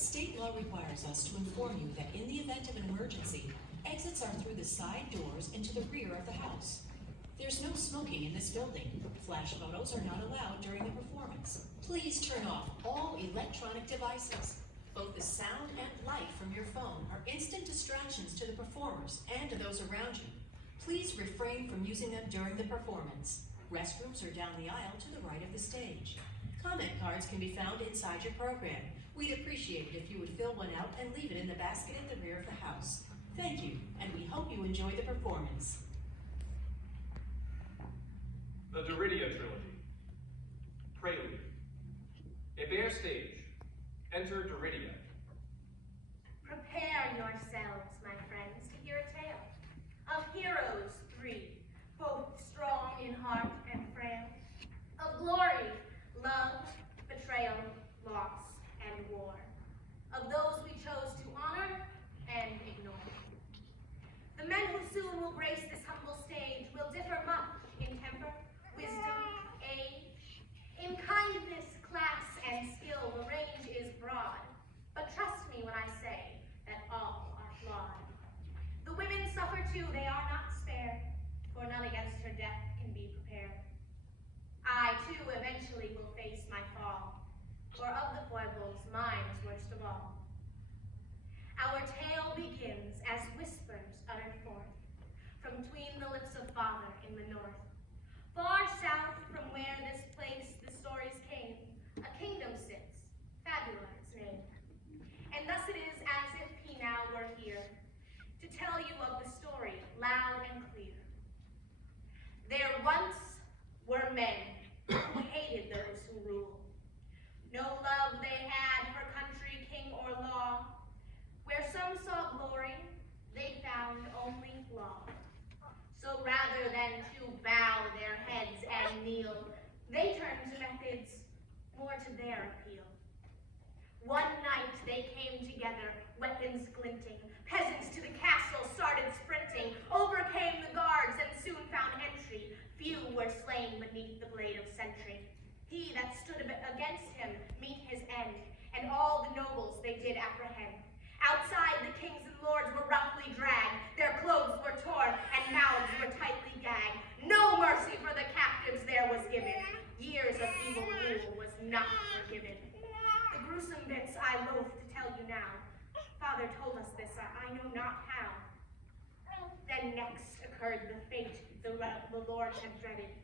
State law requires us to inform you that in the event of an emergency, exits are through the side doors into the rear of the house. There's no smoking in this building. Flash photos are not allowed during the performance. Please turn off all electronic devices. Both the sound and light from your phone are instant distractions to the performers and to those around you. Please refrain from using them during the performance. Restrooms are down the aisle to the right of the stage. Comment cards can be found inside your program. We'd appreciate it if you would fill one out and leave it in the basket at the rear of the house. Thank you, and we hope you enjoy the performance. The Duritia Trilogy. Prelude. A bare stage. Enter Duritia. Prepare yourselves, my friends, to hear a tale of heroes three, both strong in heart and frail, of glory, love, betrayal, loss, and war, of those we chose to honor and ignore. The men who soon will grace this humble stage will differ much in temper, wisdom, age. In kindness, class, and skill, the range is broad, but trust me when I say that all are flawed. The women suffer too, they are not spared, for none against her death can be prepared. I too eventually will face my fall, for of the foibles, mine is worst of all. Our tale begins as whispers uttered forth from between the lips of father in the north. Far south from where this place the stories came, a kingdom sits, Fabula its name. And thus it is as if he now were here, to tell you of the story loud and clear. There once were men who hated those who rule. No love they had for country, king, or law. Where some saw glory, they found only flaw. So rather than to bow their heads and kneel, they turned to methods more to their appeal. One night they came together, weapons glinting. Peasants to the castle started sprinting, overcame the guards and soon found entry. Few were slain beneath the blade of sentry. He that stood against him meet his end, and all the nobles they did apprehend. Outside the kings and lords were roughly dragged, their clothes were torn, and mouths were tightly gagged. No mercy for the captives there was given. Years of evil rule was not forgiven. The gruesome bits I loathe to tell you now. Father told us this, I know not how. Then next occurred the fate the Lord had dreaded.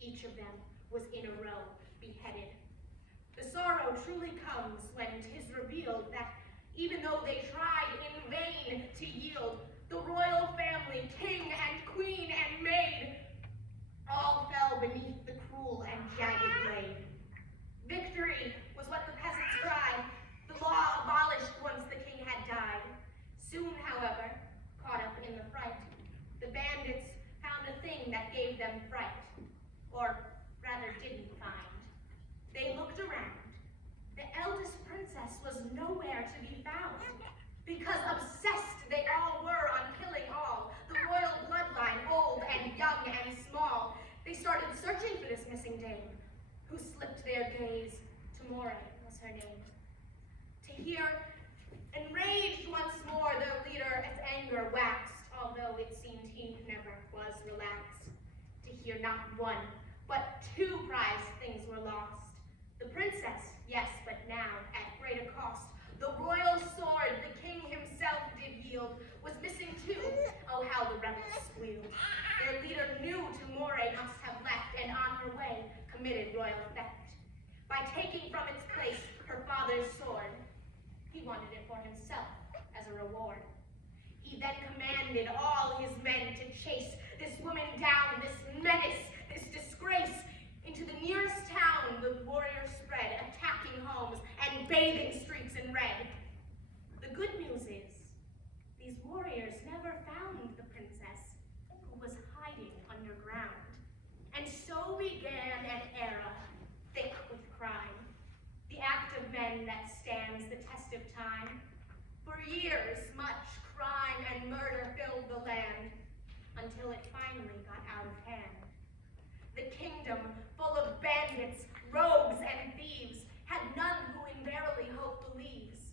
Each of them was in a row beheaded. The sorrow truly comes when 'tis revealed that even though they tried in vain to yield, the royal family, king and queen and maid, all fell beneath the cruel and jagged blade. Victory was what the peasants cried, the law abolished once the king had died. Soon, however, caught up in the fright, the bandits found a thing that gave them fright, or rather didn't find. They looked around. The eldest princess was nowhere to be found, because obsessed they all were on killing all, the royal bloodline, old and young and small. They started searching for this missing dame, who slipped their gaze. TIMORE was her name. To hear, enraged once more, their leader, its anger waxed, although it seemed he never was relaxed. To hear not one, but two prized things were lost. The princess, yes, but now at greater cost. The royal sword the king himself did yield was missing too. Oh, how the rebels squealed. Their leader knew TIMORE must have left, and on her way committed royal theft. By taking from its place her father's sword, he wanted it for himself as a reward. He then commanded all his men to chase this woman down, this menace, this disgrace. Into the nearest town the warriors spread, attacking homes and bathing streets in red. The good news is, these warriors never found the princess, who was hiding underground. And so began an era thick with crime, the act of men that stands the test of time. For years, much crime and murder filled the land, until it finally got out of hand. The kingdom, full of bandits, rogues, and thieves, had none who in verily hope believes.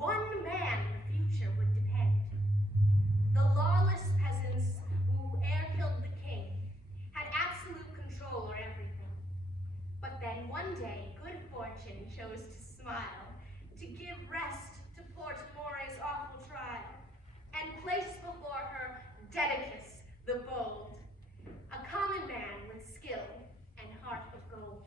one man the future would depend. The lawless peasants who killed the king had absolute control over everything. But then one day, good fortune chose to smile, to give rest to poor TIMORE's awful trial, and place before her Dedecus the bold, a common man with skill and heart of gold.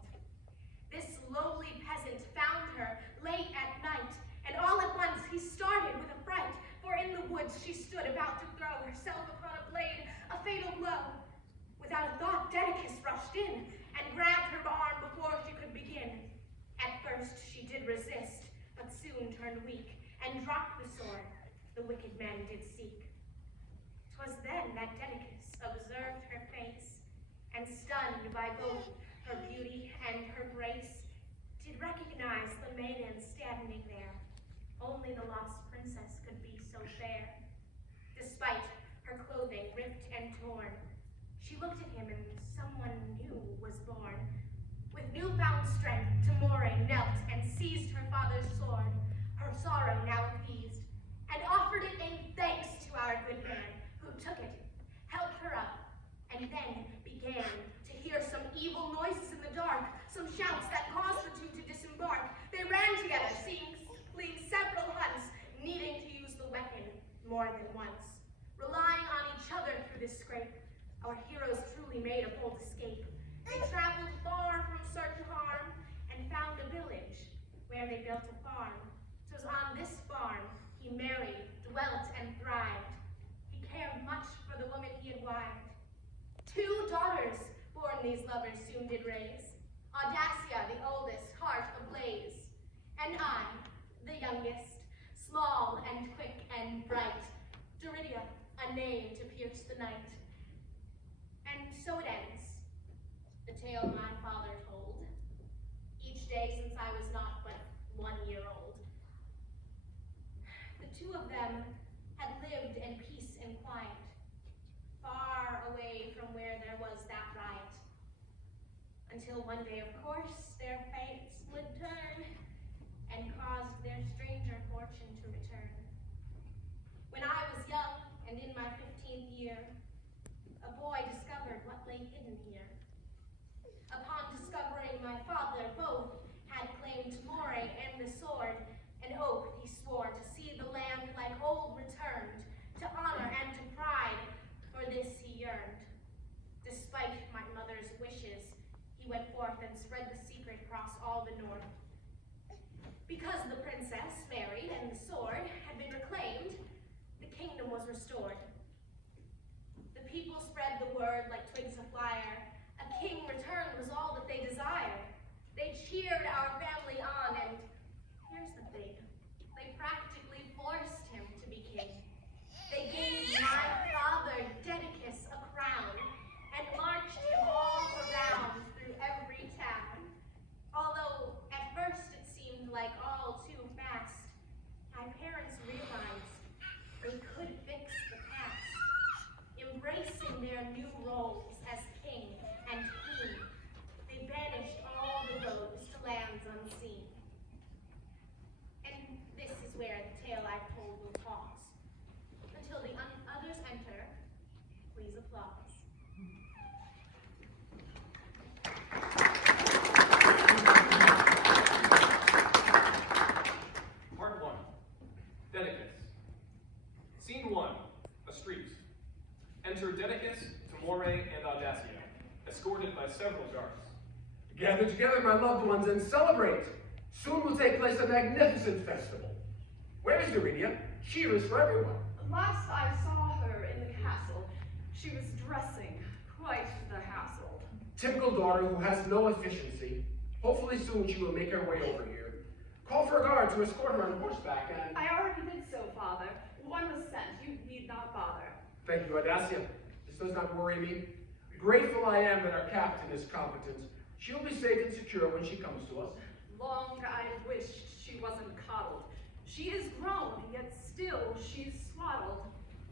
This lowly peasant found her late at night, and all at once he started with a fright, for in the woods she stood about to throw herself upon a blade, a fatal blow. Without a thought, Dedecus rushed in and grabbed her arm before she could begin. At first she did resist, but soon turned weak, and dropped the sword the wicked men did seek. 'Twas then that Dedecus observed her face, and stunned by both her beauty and her grace, did recognize the maiden standing there. Only the lost princess could be so fair. Despite her clothing ripped and torn, she looked at him and someone new was born. With newfound strength, TIMORE knelt and seized her father's sword, her sorrow now appeased, and offered it in thanks to our good man, who took it, helped her up, and then began to hear some evil noises in the dark, some shouts that caused the two to disembark. They ran together, fleeing several hunts, needing to use the weapon more than once. Relying on each other through this scrape, our heroes truly made a bold escape. They traveled far from certain harm, and found a village where they built a farm. 'Twas on this farm he married, dwelt, and thrived. He cared much for the woman he had wived. 2 daughters born these lovers soon did raise, AUDACIA, the oldest, heart ablaze, and I, the youngest, small and quick and bright, Duritia, a name to pierce the night. And so it ends, the tale my father told, each day since I was not but 1 year old. The 2 of them had lived in peace and quiet, far away from where there was that riot. Until one day, of course, their fates would turn and caused their stranger fortune to return. When I was young and in my 15th year, a boy discovered what lay hidden here. Upon discovering my father, both had claimed TIMORE and the sword, an oath he swore to see the land like old returned, to honor and to pride, for this he yearned. Despite my mother's wishes, he went forth and spread the secret across all the north. Because the princess married and the sword had been reclaimed, the kingdom was restored. The people spread the word like twigs aflyer. A king returned was all that they desired. They cheered our family on, and here's the thing, they practically forced him to be king. They gave my father, Dedecus, a crown, and marched him all around through every town. Although at first it seemed like all too fast, my parents realized they could fix the past. Embracing their new roles as king and queen, they banished all the roads to lands unseen. And this is where the tale I've told will pause. Until the others enter, please applause. Part 1. Dedecus. Scene 1. A street. Enter Dedecus, TIMORE, and AUDACIA, escorted by several guards. Gather together, my loved ones, and celebrate. Soon will take place a magnificent festival. Where is Duritia? Cheer is for everyone. Last I saw her in the castle, she was dressing. Quite the hassle. Typical daughter who has no efficiency. Hopefully soon she will make her way over here. Call for a guard to escort her on horseback and... I already did so, Father. One was sent. You need not bother. Thank you, AUDACIA. This does not worry me. Grateful I am that our captain is competent. She'll be safe and secure when she comes to us. Long I wished she wasn't coddled. She is grown, yet still she's swaddled.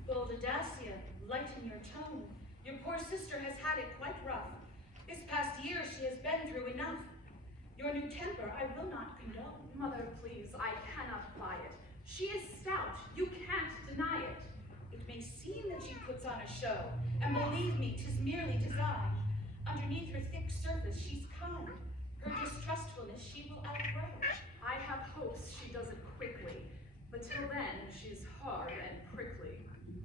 Bold AUDACIA, lighten your tone. Your poor sister has had it quite rough. This past year she has been through enough. Your new temper I will not condone. Mother, please, I cannot buy it. She is stout. You can't deny it. It may seem that she puts on a show, and believe me, 'tis merely design. Underneath her thick surface, she's kind. Her distrustfulness she will outgrow. I have hopes she does it quickly, but till then, she's hard and prickly.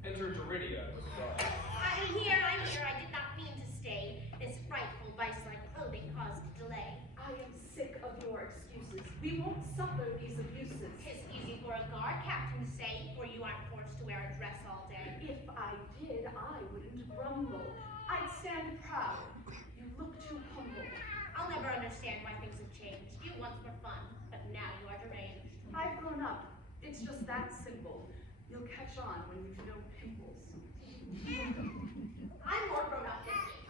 Enter Duritia with a guard. I'm here. I did not mean to stay. This frightful vice-like clothing caused delay. I am sick of your excuses. We won't suffer these abuses. 'Tis easy for a guard captain to say, for you aren't forced to wear a dress all day. If I did, I wouldn't grumble. I'd stand proud. You look too humble. I'll never understand why things have changed. You once were fun, but now you are deranged. I've grown up. It's just that simple. You'll catch on when you've no pimples. I'm more grown up than you.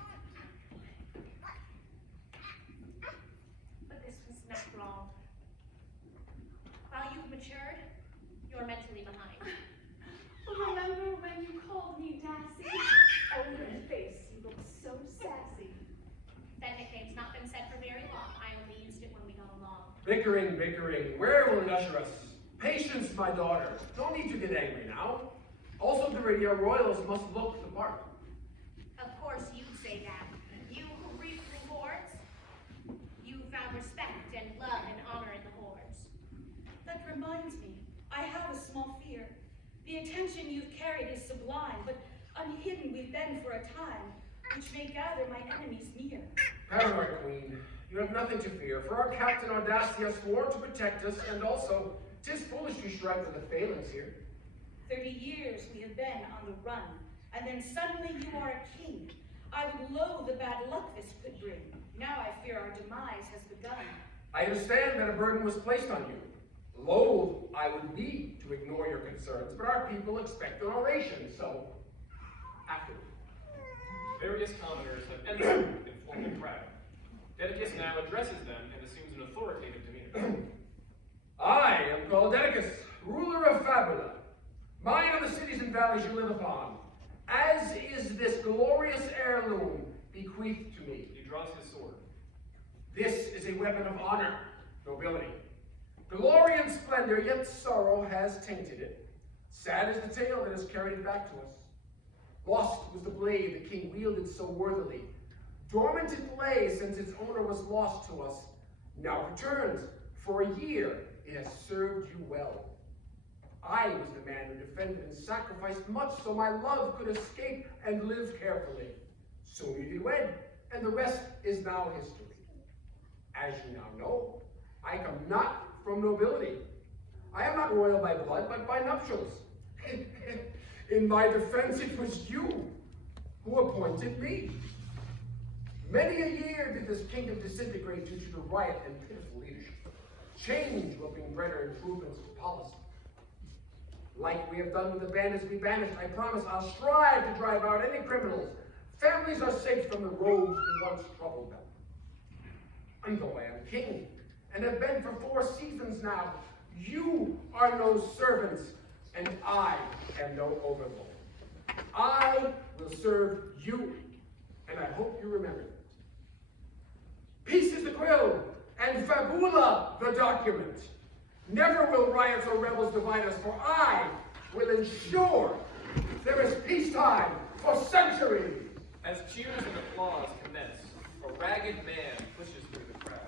But this was not wrong. While you've matured, you're mentally behind. Remember when you called me Dassy? Oh, your face, you look so sassy. That nickname's not been said for very long. I only used it when we got along. Bickering, bickering, where will it usher us? Patience, my daughter. No need to get angry now. Also, Duritia, royals must look the part. Of course you'd say that. You who reap rewards, you found respect and love and honor in the hordes. That reminds me, I have a small fear. The attention you've carried is sublime, but unhidden we've been for a time, which may gather my enemies near. Paranoid Queen, you have nothing to fear, for our captain AUDACIA swore to protect us, and also, 'tis foolish to strike with the phalanx here. 30 years we have been on the run, and then suddenly you are a king. I would loathe the bad luck this could bring. Now I fear our demise has begun. I understand that a burden was placed on you. Loath I would be to ignore your concerns, but our people expect an oration, so afterward. Various commoners have entered and formed a crowd. Dedecus now addresses them and assumes an authoritative demeanor. I am called Dedecus, ruler of Fabula. Mine are the cities and valleys you live upon, as is this glorious heirloom bequeathed to me. He draws his sword. This is a weapon of honor, nobility. Glory and splendor, yet sorrow has tainted it. Sad is the tale that has carried it back to us. Lost was the blade the king wielded so worthily. Dormant it lay since its owner was lost to us. Now returns. For a year it has served you well. I was the man who defended and sacrificed much so my love could escape and live carefully. Soon you did wed, and the rest is now history. As you now know, I come not from nobility. I am not royal by blood, but by nuptials. In my defense, it was you who appointed me. Many a year did this kingdom disintegrate due to the riot and pitiful leadership. Change will bring greater improvements to policy. Like we have done with the bandits we banished, I promise I'll strive to drive out any criminals. Families are safe from the rogues who once troubled them. And though I am king, and have been for 4 seasons now, you are no servants, and I am no overlord. I will serve you, and I hope you remember that. Peace is the quill, and fabula the document. Never will riots or rebels divide us, for I will ensure there is peacetime for centuries. As cheers and applause commence, a ragged man pushes through the crowd.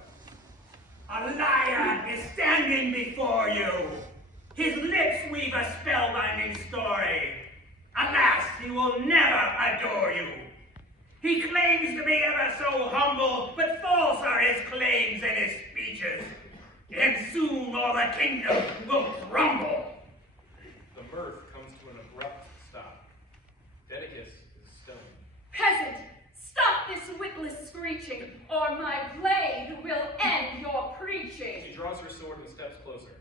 A lion is standing before you. His lips weave a spellbinding story. Alas, he will never adore you. He claims to be ever so humble, but false are his claims and his speeches. And soon all the kingdom will crumble. The mirth comes to an abrupt stop. Dedecus is stoned. Peasant, stop this witless screeching, or my blade will end your preaching. She draws her sword and steps closer.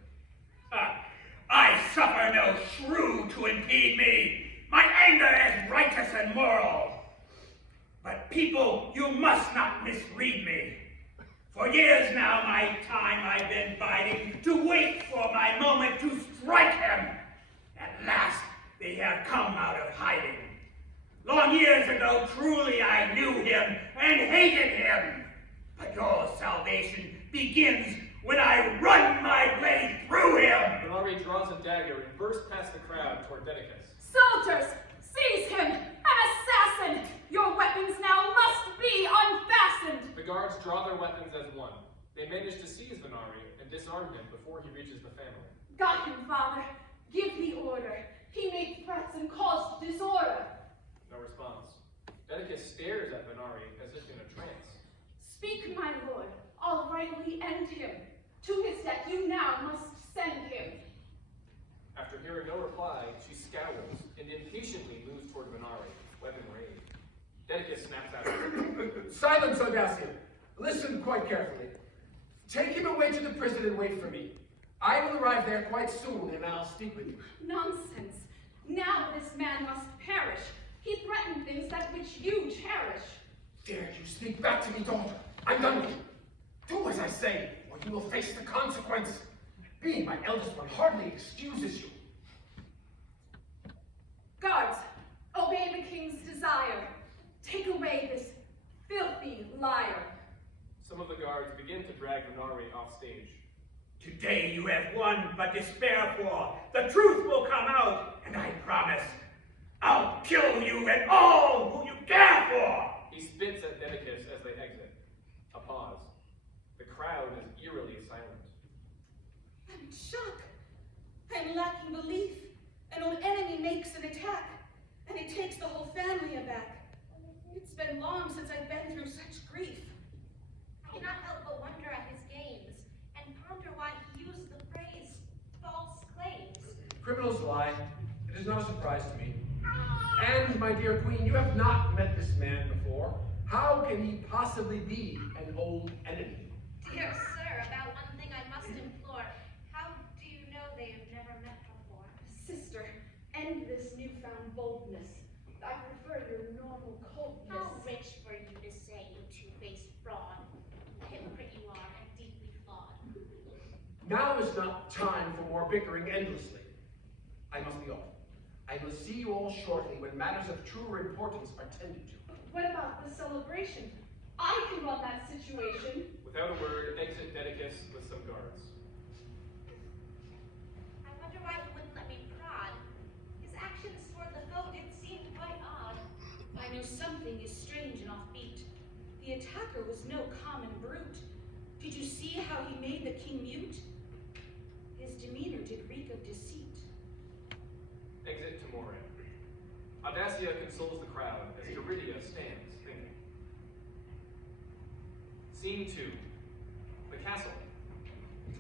I suffer no shrew to impede me. My anger is righteous and moral. But people, you must not misread me. For years now, my time I've been biding to wait for my moment to strike him. At last, they have come out of hiding. Long years ago, truly I knew him and hated him. But your salvation begins when I run my blade through him. VENARI draws a dagger disarm him before he reaches the family. Got him, father. Give the order. He made threats and caused disorder. No response. Dedecus stares at VENARI as if in a trance. Speak, my lord. I'll rightly end him. To his death you now must send him. After hearing no reply, she scowls and impatiently moves toward VENARI, weapon raised. Dedecus snaps at her. Silence, AUDACIA. Listen quite carefully. Take him away to the prison and wait for me. I will arrive there quite soon, and I'll speak with you. Nonsense. Now this man must perish. He threatened things that which you cherish. Dare you speak back to me, daughter? I'm done with you. Do as I say, or you will face the consequence. Being my eldest one hardly excuses you. Guards, obey the king's desire. Take away this filthy liar. Some of the guards begin to drag VENARI off stage. Today you have won, but despair for. The truth will come out, and I promise, I'll kill you and all who you care for! He spits at Dedecus as they exit. A pause. The crowd is eerily silent. I'm in shock. I'm lacking belief. An old enemy makes an attack, and it takes the whole family aback. It's been long since I've been through such grief. I cannot help but wonder at his games, and ponder why he used the phrase false claims. Criminals lie. It is not a surprise to me. And, my dear queen, you have not met this man before. How can he possibly be an old enemy? Dear sir, about one thing I must implore. How do you know they have never met before? Sister, end this newfound boldness. I prefer your normal coldness. How rich for you to say, you two-faced fraud. Hypocrite you are, and deeply flawed. Now is not time for more bickering endlessly. I must be off. I will see you all shortly when matters of truer importance are tended to. What about the celebration? I can run that situation. Without a word, exit Dedecus with some guards. I wonder why he wouldn't let me prod. His actions toward the foe did seem quite odd. I know something is strange and offbeat. The attacker was no common brute. Did you see how he made the king mute? His demeanor did reek of deceit. Exit TIMORE. AUDACIA consoles the crowd as Duritia stands thinking. Scene 2. The castle.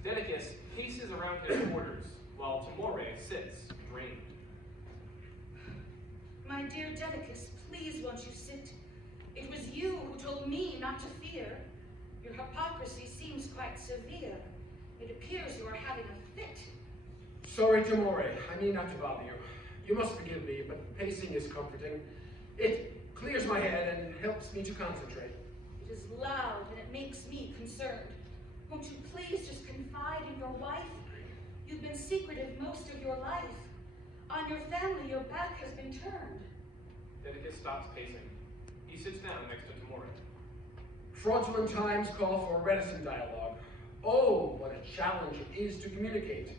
Dedecus paces around his quarters, while TIMORE sits, drained. My dear Dedecus, please won't you sit? It was you who told me not to fear. Your hypocrisy seems quite severe. It appears you are having a fit. Sorry, TIMORE. I mean not to bother you. You must forgive me, but pacing is comforting. It clears my head and helps me to concentrate. It is loud and it makes me concerned. Won't you please just confide in your wife? You've been secretive most of your life. On your family, your back has been turned. Dedecus stops pacing. He sits down next to TIMORE. Fraudulent times call for reticent dialogue. Oh, what a challenge it is to communicate.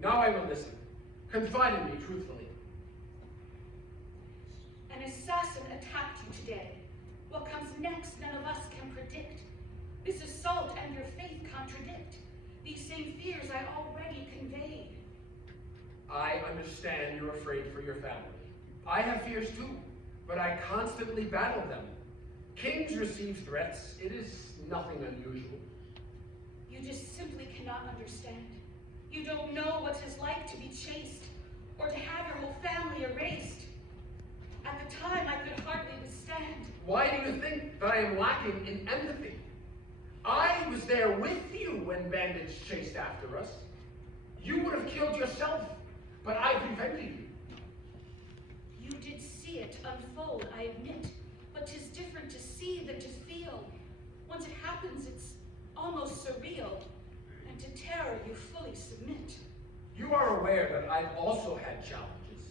Now I will listen. Confide in me truthfully. An assassin attacked you today. What comes next, none of us can predict. This assault and your faith contradict. These same fears I already conveyed. I understand you're afraid for your family. I have fears too, but I constantly battle them. Kings receive threats. It is nothing unusual. You just simply cannot understand. You don't know what it's like to be chased, or to have your whole family erased. At the time, I could hardly withstand. Why do you think that I am lacking in empathy? I was there with you when bandits chased after us. You would have killed yourself, but I prevented you. You did see it unfold, I admit, but 'tis different to see than to feel. Once it happens, it's almost surreal, and to terror you fully submit. You are aware that I've also had challenges.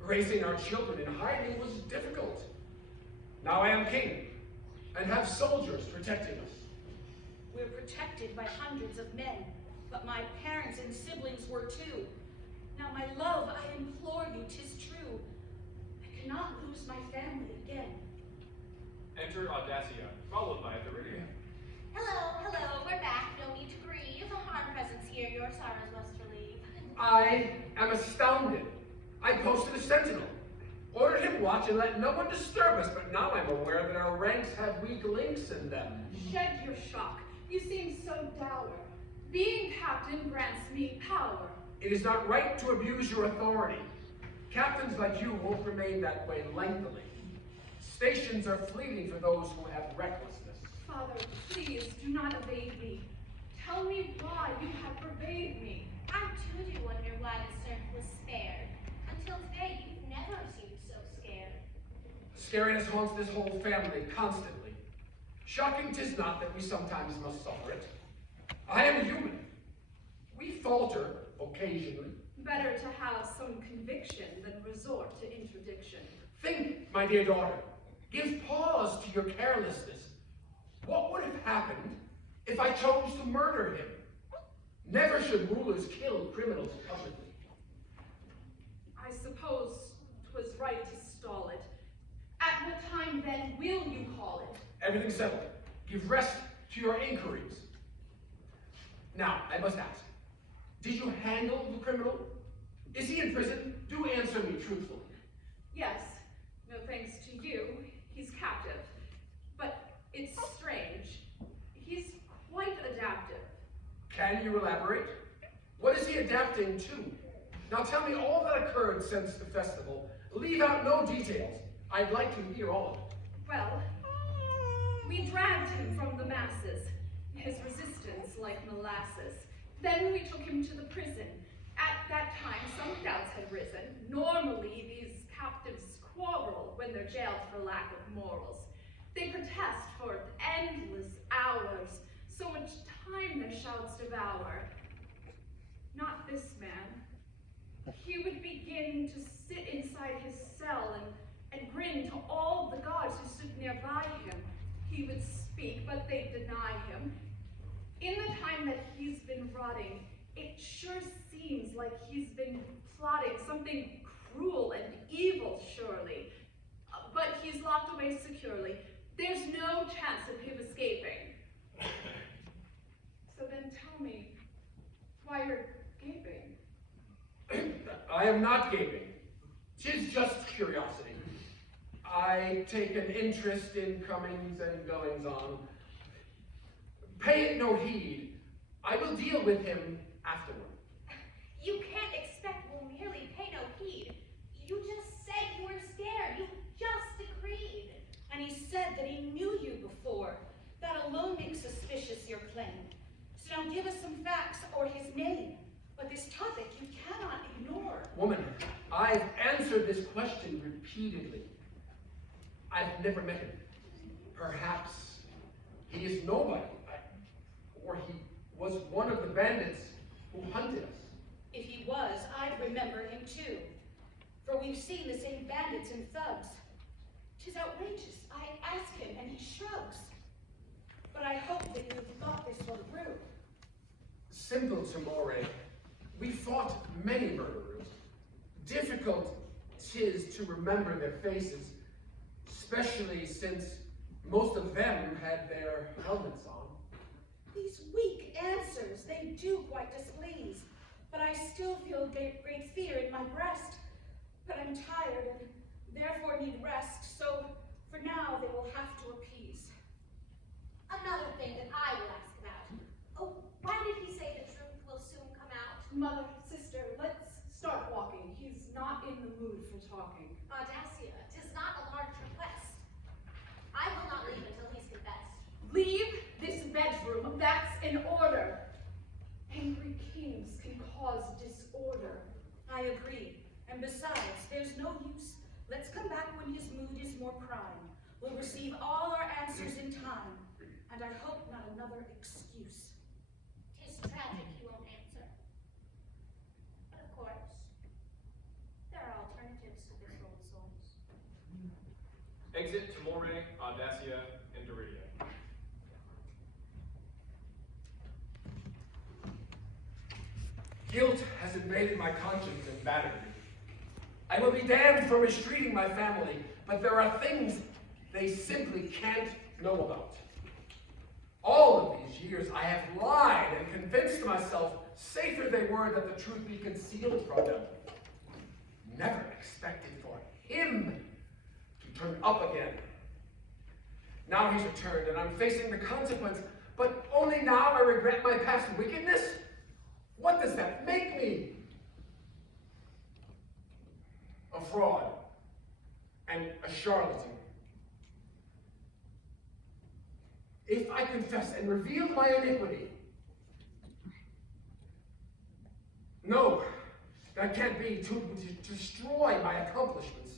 Raising our children in hiding was difficult. Now I am king, and have soldiers protecting us. We're protected by hundreds of men, but my parents and siblings were too. Now, my love, I implore you, 'tis true. I cannot lose my family again. Enter AUDACIA, followed by Duritia. Hello, hello, we're back, no need to grieve. sorrows was to leave. I am astounded. I posted a sentinel, ordered him watch, and let no one disturb us, but now I'm aware that our ranks have weak links in them. Shed your shock. You seem so dour. Being captain grants me power. It is not right to abuse your authority. Captains like you won't remain that way lengthily. Stations are fleeting for those who have recklessness. Father, please do not evade me. Tell me why you have forbade me. I too do wonder why the serf was spared. Until today, you've never seemed so scared. Scariness haunts this whole family constantly. Shocking 'tis not that we sometimes must suffer it. I am human. We falter occasionally. Better to have some conviction than resort to interdiction. Think, my dear daughter, give pause to your carelessness. What would have happened if I chose to murder him? Never should rulers kill criminals publicly. I suppose 'twas right to stall it. At what time then will you call it? Everything settled. Give rest to your inquiries. Now, I must ask, did you handle the criminal? Is he in prison? Do answer me truthfully. Yes, no thanks to you, he's captive. But it's strange. He's quite adaptive. Can you elaborate? What is he adapting to? Now tell me all that occurred since the festival. Leave out no details. I'd like to hear all of it. Well, we dragged him from the masses, his resistance like molasses. Then we took him to the prison. At that time, some doubts had risen. Normally, these captives quarrel when they're jailed for lack of morals. They protest for endless hours, so much time their shouts devour. Not this man. He would begin to sit inside his cell and grin to all the guards who stood nearby him. He would speak, but they'd deny him. In the time that he's been rotting, it sure seems like he's been plotting something cruel and evil, surely. But he's locked away securely. There's no chance of him escaping. So then tell me why you're gaping. I am not gaping. 'Tis just curiosity. I take an interest in comings and goings on. Pay it no heed. I will deal with him afterward. You can't expect we'll merely pay no heed. You just said you were scared. You just decreed. And he said that he knew you before. That alone makes suspicious your claim. So now give us some facts or his name. But this topic you cannot ignore. Woman, I've answered this question repeatedly. I've never met him. Perhaps he is nobody, or he was one of the bandits who hunted us. If he was, I'd remember him too. For we've seen the same bandits and thugs. 'Tis outrageous. I ask him and he shrugs. But I hope that you've thought this one through. Simple, TIMORE. We fought many murderers. Difficult 'tis to remember their faces, especially since most of them had their helmets on. These weak answers, they do quite displease. But I still feel great fear in my breast. But I'm tired and therefore need rest, so for now they will have to appease. Another thing that I will ask about. Oh, why did he say the truth will soon come out? Mother, sister, let's start walking. He's not in the mood for talking. Audacia, 'tis not a large request. I will not leave until he's confessed. Leave this bedroom, that's an order. Angry kings can cause disorder. I agree. And besides, there's no use. Let's come back when his mood is more prime. We'll receive all our answers in time. And I hope not another excuse. 'Tis tragic he won't answer. But of course, there are alternatives to this old souls. Exit TIMORE, AUDACIA, and Duritia. Guilt has invaded my conscience and battered me. I will be damned for mistreating my family, but there are things they simply can't know about. All of these years I have lied and convinced to myself, safer they were that the truth be concealed from them. Never expected for him to turn up again. Now he's returned, and I'm facing the consequence, but only now I regret my past wickedness? What does that make me? A fraud and a charlatan. If I confess and reveal my iniquity, no, that can't be. To destroy my accomplishments.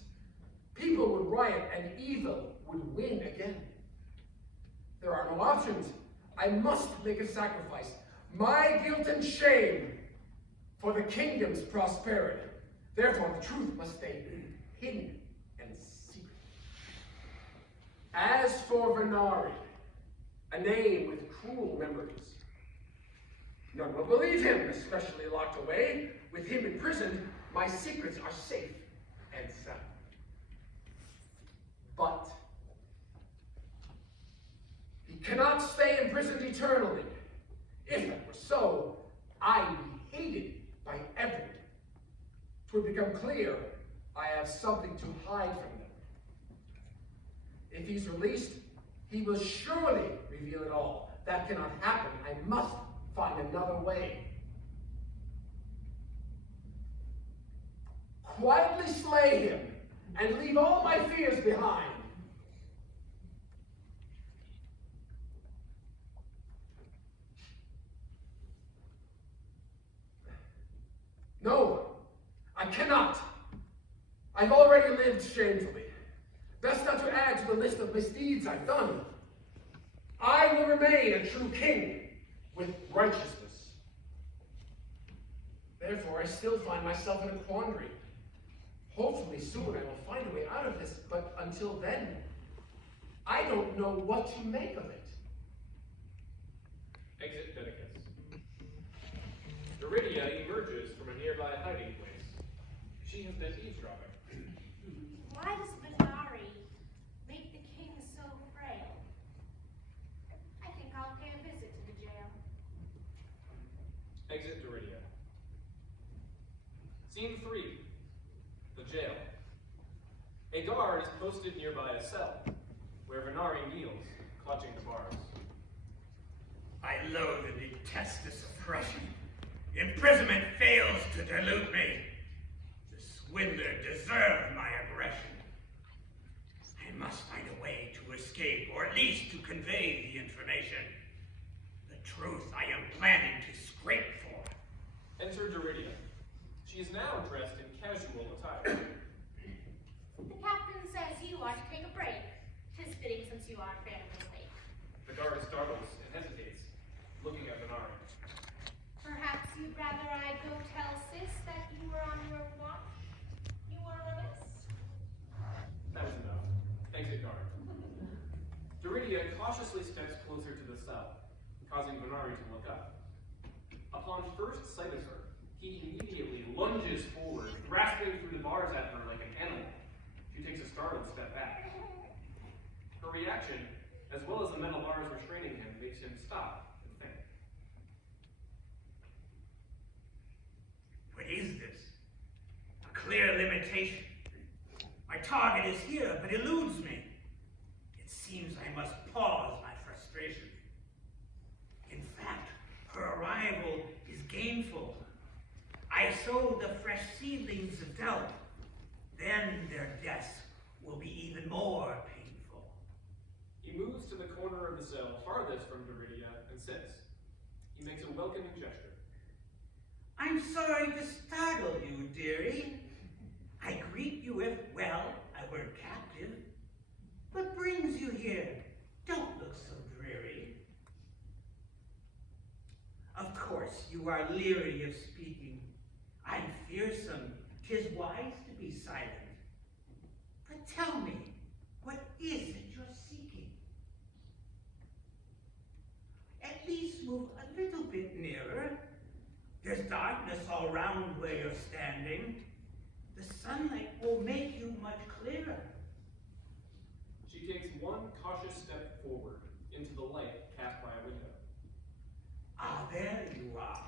People would riot and evil would win again. There are no options. I must make a sacrifice. My guilt and shame for the kingdom's prosperity. Therefore, the truth must stay hidden and secret. As for VENARI, a name with cruel memories, none will believe him, especially locked away. With him imprisoned, my secrets are safe and sound. But he cannot stay imprisoned eternally. If that were so, I'd be hated by everyone. 'Twould become clear I have something to hide from them. If he's released, he will surely reveal it all. That cannot happen. I must find another way. Quietly slay him and leave all my fears behind. No, I cannot. I've already lived shamefully. Best not to add to the list of misdeeds I've done. I will remain a true king with righteousness. Therefore, I still find myself in a quandary. Hopefully soon I will find a way out of this, but until then, I don't know what to make of it. Exit Dedecus. Duritia emerges from a nearby hiding place. She has been eavesdropping. Why does VENARI make the king so frail? I think I'll pay a visit to the jail. Exit Duritia. Scene 3. The jail. A guard is posted nearby a cell, where VENARI kneels, clutching the bars. I loathe and detest this oppression. Imprisonment fails to dilute me. The swindler deserved my aggression. I must find a way to escape, or at least to convey the information. The truth I am planning to scrape for. Enter Duritia. She is now dressed in casual attire. The captain says you are to take a break. 'Tis fitting since you are fairly late. The guard startles and hesitates, looking at VENARI. Perhaps you'd rather I go tell Sis that you were on your watch? You were remiss? That was enough. Exit guard. Duritia cautiously steps closer to the cell, causing VENARI to look up. Upon first sight of her, he immediately lunges forward, grasping through the bars at her like an animal. She takes a startled step back. Her reaction, as well as the metal bars restraining him, makes him stop and think. What is this? A clear limitation. My target is here, but eludes me. It seems I must pause my frustration. In fact, her arrival is gainful. I sow the fresh seedlings of doubt. Then their deaths will be even more painful. He moves to the corner of the cell farthest from Duritia and sits. He makes a welcoming gesture. I'm sorry to startle you, dearie. I greet you if, well, I were captive. What brings you here? Don't look so dreary. Of course, you are leery of speaking. I'm fearsome. 'Tis wise to be silent. But tell me, what is it you're seeking? At least move a little bit nearer. There's darkness all around where you're standing. The sunlight will make you much clearer. She takes one cautious step forward into the light cast by a window. Ah, there you are.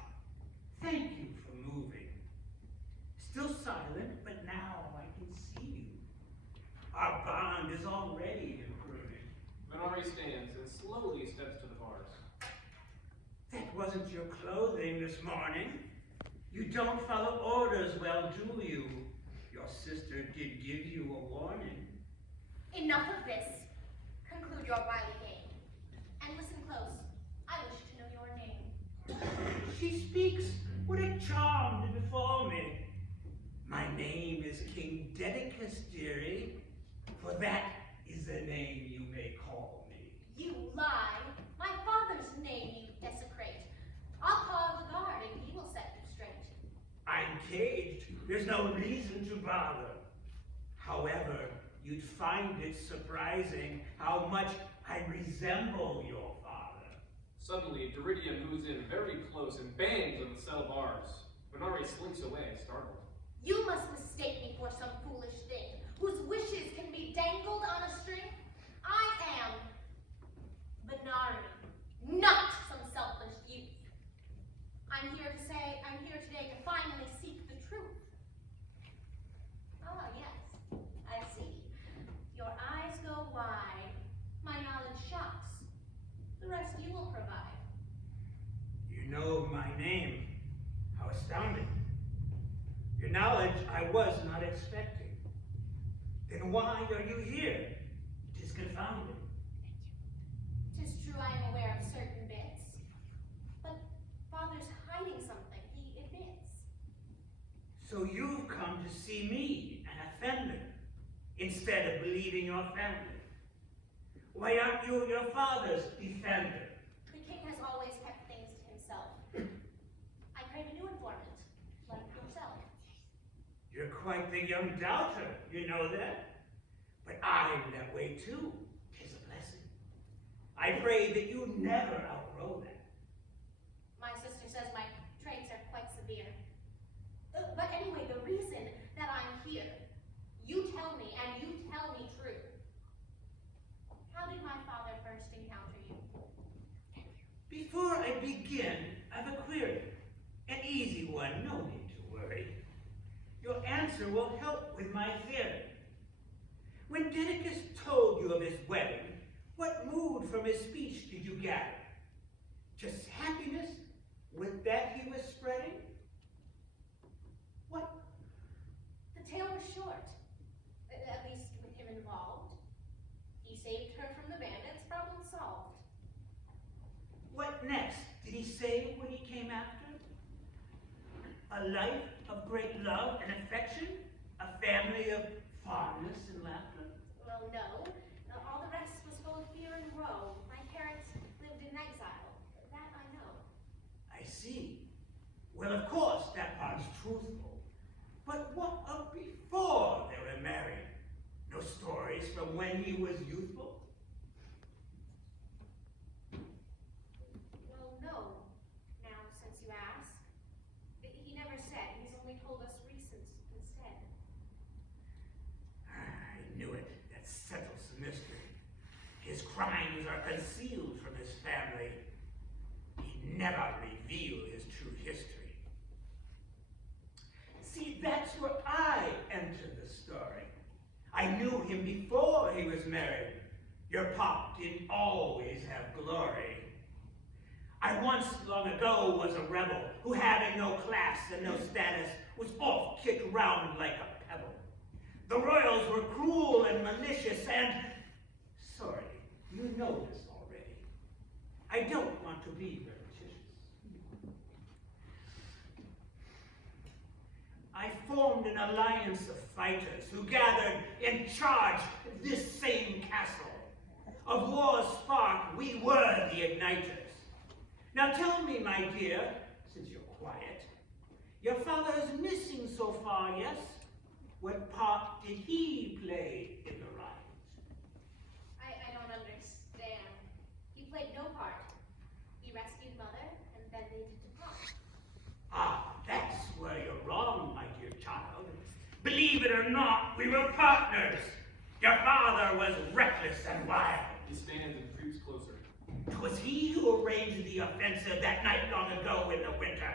wasn't your clothing this morning. You don't follow orders well, do you? Your sister did give you a warning. Enough of this. Conclude your wily game. And listen close. I wish to know your name. She speaks with a charm before me. My name is King Dedecus, dearie, for that is the name you may call me. You lie. My father's name you desecrate. I'll call the guard and he will set you straight. I'm caged. There's no reason to bother. However, you'd find it surprising how much I resemble your father. Suddenly, Duritia moves in very close and bangs on the cell bars. VENARI slinks away, startled. You must mistake me for some foolish thing, whose wishes can be dangled on a string. I am VENARI, not some selfish youth. I'm here today to finally seek the truth. Ah, yes, I see. Your eyes go wide. My knowledge shocks. The rest you will provide. You know my name. How astounding. Your knowledge I was not expecting. Then why are you here? It is confounding. 'Tis true I am aware of certain bits, but Father's hiding something, he admits. So you've come to see me, an offender, instead of believing your family. Why aren't you your father's defender? The king has always kept things to himself. I crave a new informant, like yourself. You're quite the young doubter, you know that? But I'm that way too. 'Tis a blessing. I pray that you never outgrow that. My sister says my traits are quite severe. But anyway, the reason that I'm here, you tell me, and you tell me true. How did my father first encounter you? Before I begin, I've a query. An easy one, no need to worry. Your answer will help with my theory. When Dedecus told you of his wedding, what mood from his speech did you gather? Just happiness with that he was spreading? What? The tale was short, at least with him involved. He saved her from the bandits, problem solved. What next did he say when he came after? A life of great love and affection? A family of fondness and laughter? Well, no. All the rest was full of fear and woe. My parents lived in exile. That I know. I see. Well, of course, that part's truthful. But what of before they were married? No stories from when he was youthful? Well, no. Now, since you ask. He never said. He's only told us recent instead. I knew it. That settles the mystery. His crimes are concealed from his family. He never revealed his true history. See, that's where I enter the story. I knew him before he was married. Your pop didn't always have glory. I once, long ago, was a rebel who, having no class and no status, was oft kicked round like a pebble. The royals were cruel and malicious and... Sorry, you know this already. I don't want to be repetitious. I formed an alliance of fighters who gathered and charged this same castle. Of war's spark, we were the igniters. Now tell me, my dear, since you're quiet, your father is missing so far, yes? What part did he play in the riot? I don't understand. He played no part. He rescued Mother, and then they did depart. Ah, that's where you're wrong, my dear child. Believe it or not, we were partners. Your father was reckless and wild. He stands and creeps closer. 'Twas he who arranged the offensive that night long ago in the winter.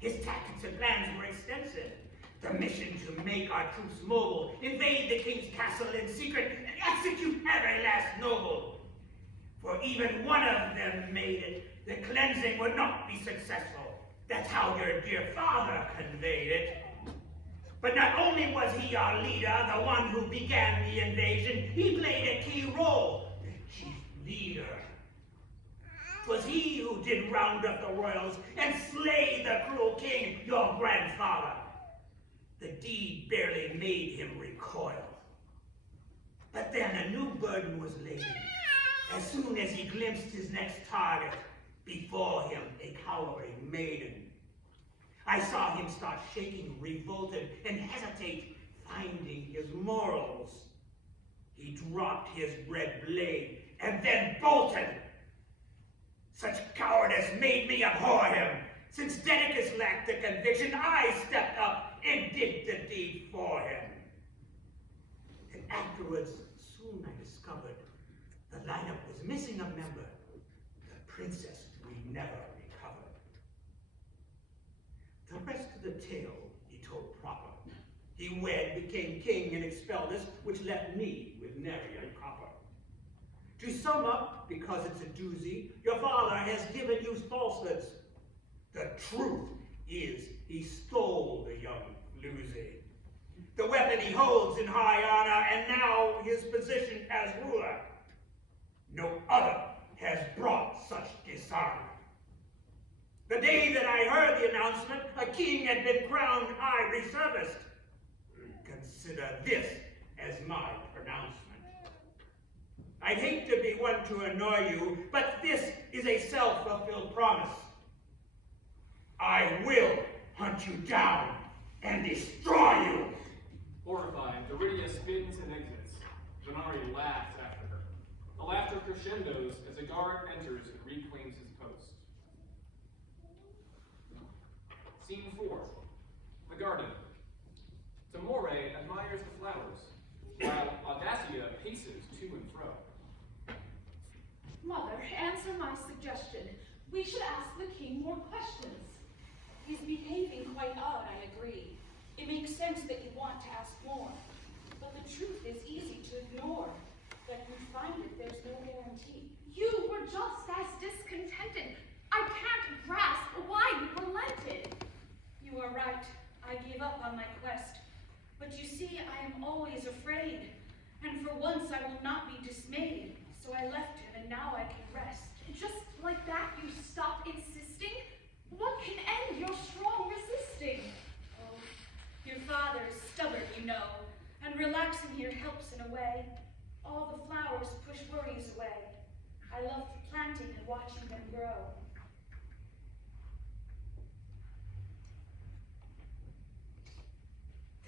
His tactics and plans were extensive. The mission to make our troops mobile, invade the king's castle in secret, and execute every last noble. For even one of them made it the cleansing would not be successful. That's how your dear father conveyed it. But not only was he our leader, the one who began the invasion, he played a key role, the chief leader. 'Twas he who did round up the royals and slay the cruel king, your grandfather. The deed barely made him recoil. But then a new burden was laid. As soon as he glimpsed his next target, before him a cowering maiden. I saw him start shaking, revolted, and hesitate, finding his morals. He dropped his red blade and then bolted. Such cowardice made me abhor him. Since Dedecus lacked the conviction, I stepped up and did the deed for him. And afterwards, soon I discovered the lineup was missing a member. The princess we never recovered. The rest of the tale he told proper. He wed, became king, and expelled us, which left me with nary a copper. To sum up, because it's a doozy, your father has given you falsehoods. The truth is he stole the young floozy. The weapon he holds in high honor, and now his position as ruler. No other has brought such dishonor. The day that I heard the announcement, a king had been crowned, I resurfaced. Consider this as my pronouncement. I'd hate to be one to annoy you, but this is a self-fulfilled promise. I will hunt you down and destroy you. Horrified, Duritia spins and exits. VENARI laughs after her. The laughter crescendos as a guard enters and reclaims his post. Scene 4. The garden. TIMORE admires the flowers, while AUDACIA paces to and fro. Mother, answer my suggestion. We should ask the king more questions. He's behaving quite odd, I agree. It makes sense that you want to ask more. But the truth is easy to ignore. That you find it, there's no guarantee. You were just as discontented. I can't grasp why you relented. You are right. I gave up on my quest. But you see, I am always afraid. And for once I will not be dismayed. So I left him, and now I can rest. Just like that, you stop insisting? What can end your strong resisting? Oh, your father is stubborn, you know, and relaxing here helps in a way. All the flowers push worries away. I love planting and watching them grow.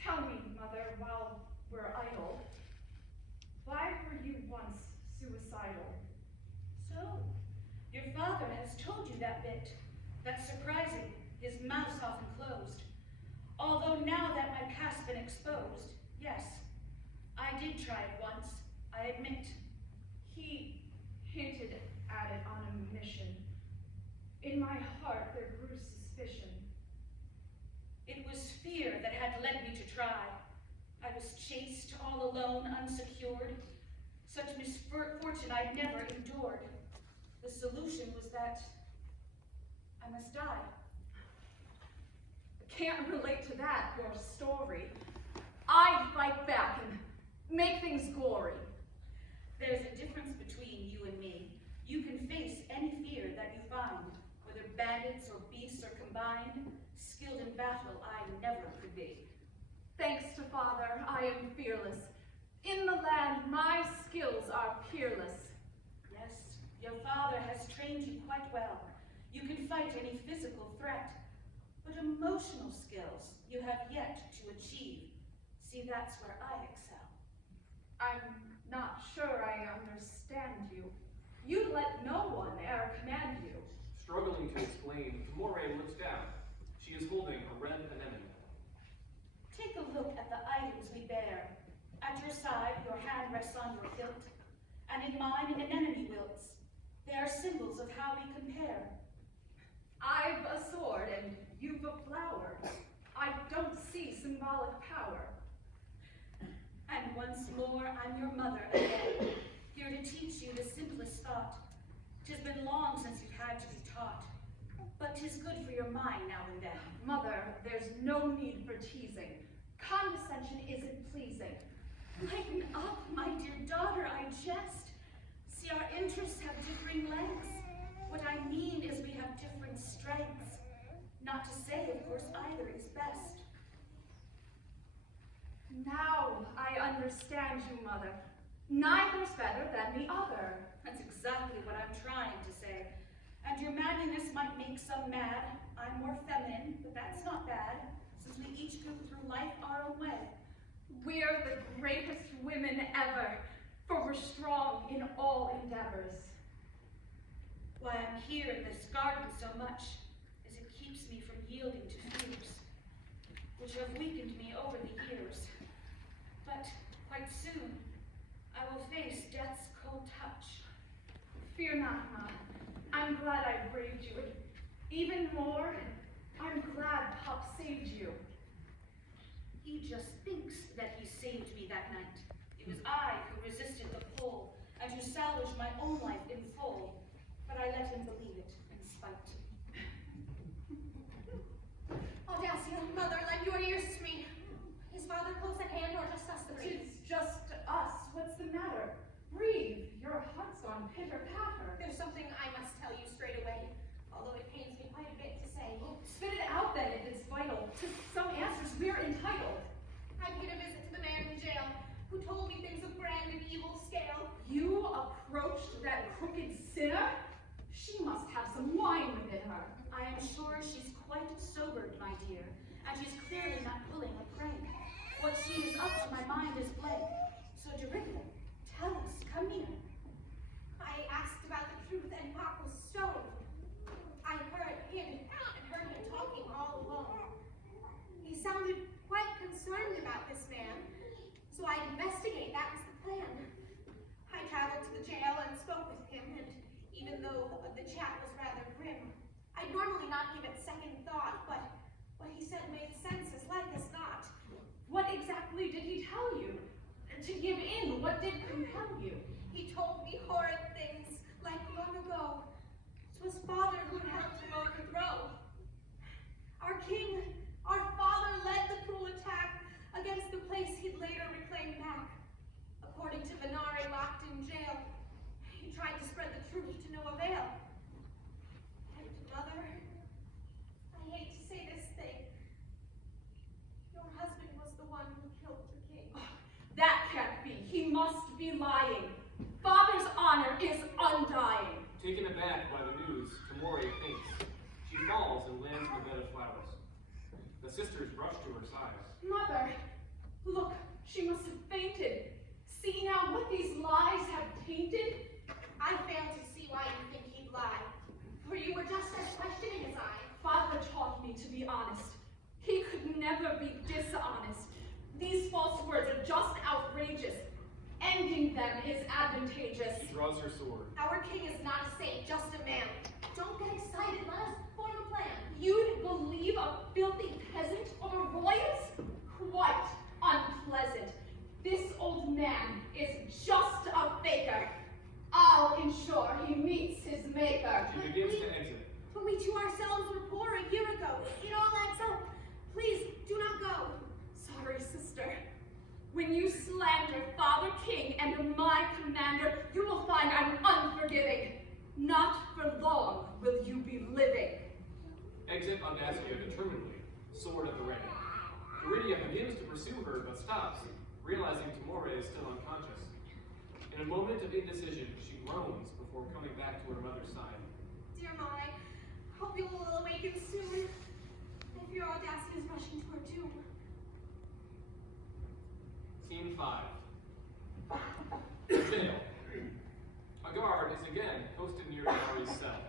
Tell me, Mother, while we're idle, why were you once suicidal? So, your father has told you that bit. That's surprising. His mouth's often closed. Although now that my past's been exposed, yes, I did try it once, I admit. He hinted at it on a mission. In my heart there grew suspicion. It was fear that had led me to try. I was chased, all alone, unsecured. Such misfortune I'd never endured. The solution was that I must die. I can't relate to that, your story. I'd fight back and make things gory. There's a difference between you and me. You can face any fear that you find, whether bandits or beasts are combined. Skilled in battle, I never could be. Thanks to Father, I am fearless. In the land, my skills are peerless. Yes, your father has trained you quite well. You can fight any physical threat, but emotional skills you have yet to achieve. See, that's where I excel. I'm not sure I understand you. You let no one e'er command you. Struggling to explain, TIMORE looks down. She is holding a red anemone. Take a look at the items we bear. At your side, your hand rests on your hilt, and in mine an anemone wilts. They are symbols of how we compare. I've a sword and you've a flower. I don't see symbolic power. And once more, I'm your mother again, here to teach you the simplest thought. 'Tis been long since you've had to be taught. but 'tis good for your mind now and then. Mother, there's no need for teasing. Condescension isn't pleasing. Lighten up, my dear daughter, I jest. See, our interests have differing lengths. What I mean is we have different strengths. Not to say, of course, either is best. Now I understand you, Mother. Neither's better than the other. That's exactly what I'm trying to say. And your manliness might make some mad. I'm more feminine, but that's not bad, since we each go through life our own way. We're the greatest women ever, for we're strong in all endeavors. Why I'm here in this garden so much is it keeps me from yielding to fears, which have weakened me over the years. But quite soon, I will face death's cold touch. Fear not, Ma. I'm glad I braved you. Even more, I'm glad Pop saved you. He just thinks that he saved me that night. It was I who resisted the pull and who salvaged my own life in full. But I let him believe it in spite. Audacia, mother, lend your ears to me. Is father close at hand or just us three? It's just us. What's the matter? Breathe. Your heart's gone pitter-patter. There's something I must tell you straight away, although it pains me quite a bit to say. Spit it out then if it's vital. To some answers we're entitled. I paid a visit to the man in jail, who told me things of grand and evil scale. You approached that crooked sinner? She must have some wine within her. I am sure she's quite sobered, my dear, and she's clearly not pulling a prank. What seems up to my mind is blank. So, Duritia, tell us, come near. I asked about the truth, and Pop was stoned. I heard him talking all alone. He sounded quite concerned about this man, so I'd investigate. That was the plan. I traveled to the jail and spoke with him, and even though the chat was rather grim, I'd normally not give it second thought, but what he said made sense as like as not. What exactly did he tell you? To give in, what did compel you? He told me horrid things, like long ago. 'Twas father who helped him overthrow. Our king, our father, led the cruel attack against the place he'd later reclaimed back. According to VENARI, locked in jail, he tried to spread the truth to no avail. And mother, I hate to say this thing, your husband was the one who killed the king. That can't be. He must be lying. Father's honor is undying. Taken aback by the news, TIMORE faints. She falls and lands in a bed of flowers. The sisters rush to her side. Mother, look, she must have fainted. See now what these lies have tainted? I fail to see why you think he'd lie, for you were just as questioning as I. Father taught me to be honest. He could never be dishonest. These false words are just outrageous. Ending them is advantageous. She draws her sword. Our king is not a saint, just a man. Don't get excited, let us form a plan. You'd believe a filthy peasant over royals? Quite unpleasant. This old man is just a faker. I'll ensure he meets his maker. She begins to exit. But we two ourselves were poor a year ago. It all adds up. Please, do not go. Sorry, sister. When you slander Father King and my commander, you will find I'm unforgiving. Not for long will you be living. Exit Audacia determinedly, sword at the ready. Duritia begins to pursue her, but stops, realizing TIMORE is still unconscious. In a moment of indecision, she groans before coming back to her mother's side. Dear Ma, I hope you will awaken soon. I fear Audacia is rushing to her doom. Scene 5. Jail. A guard is again posted near VENARI's cell.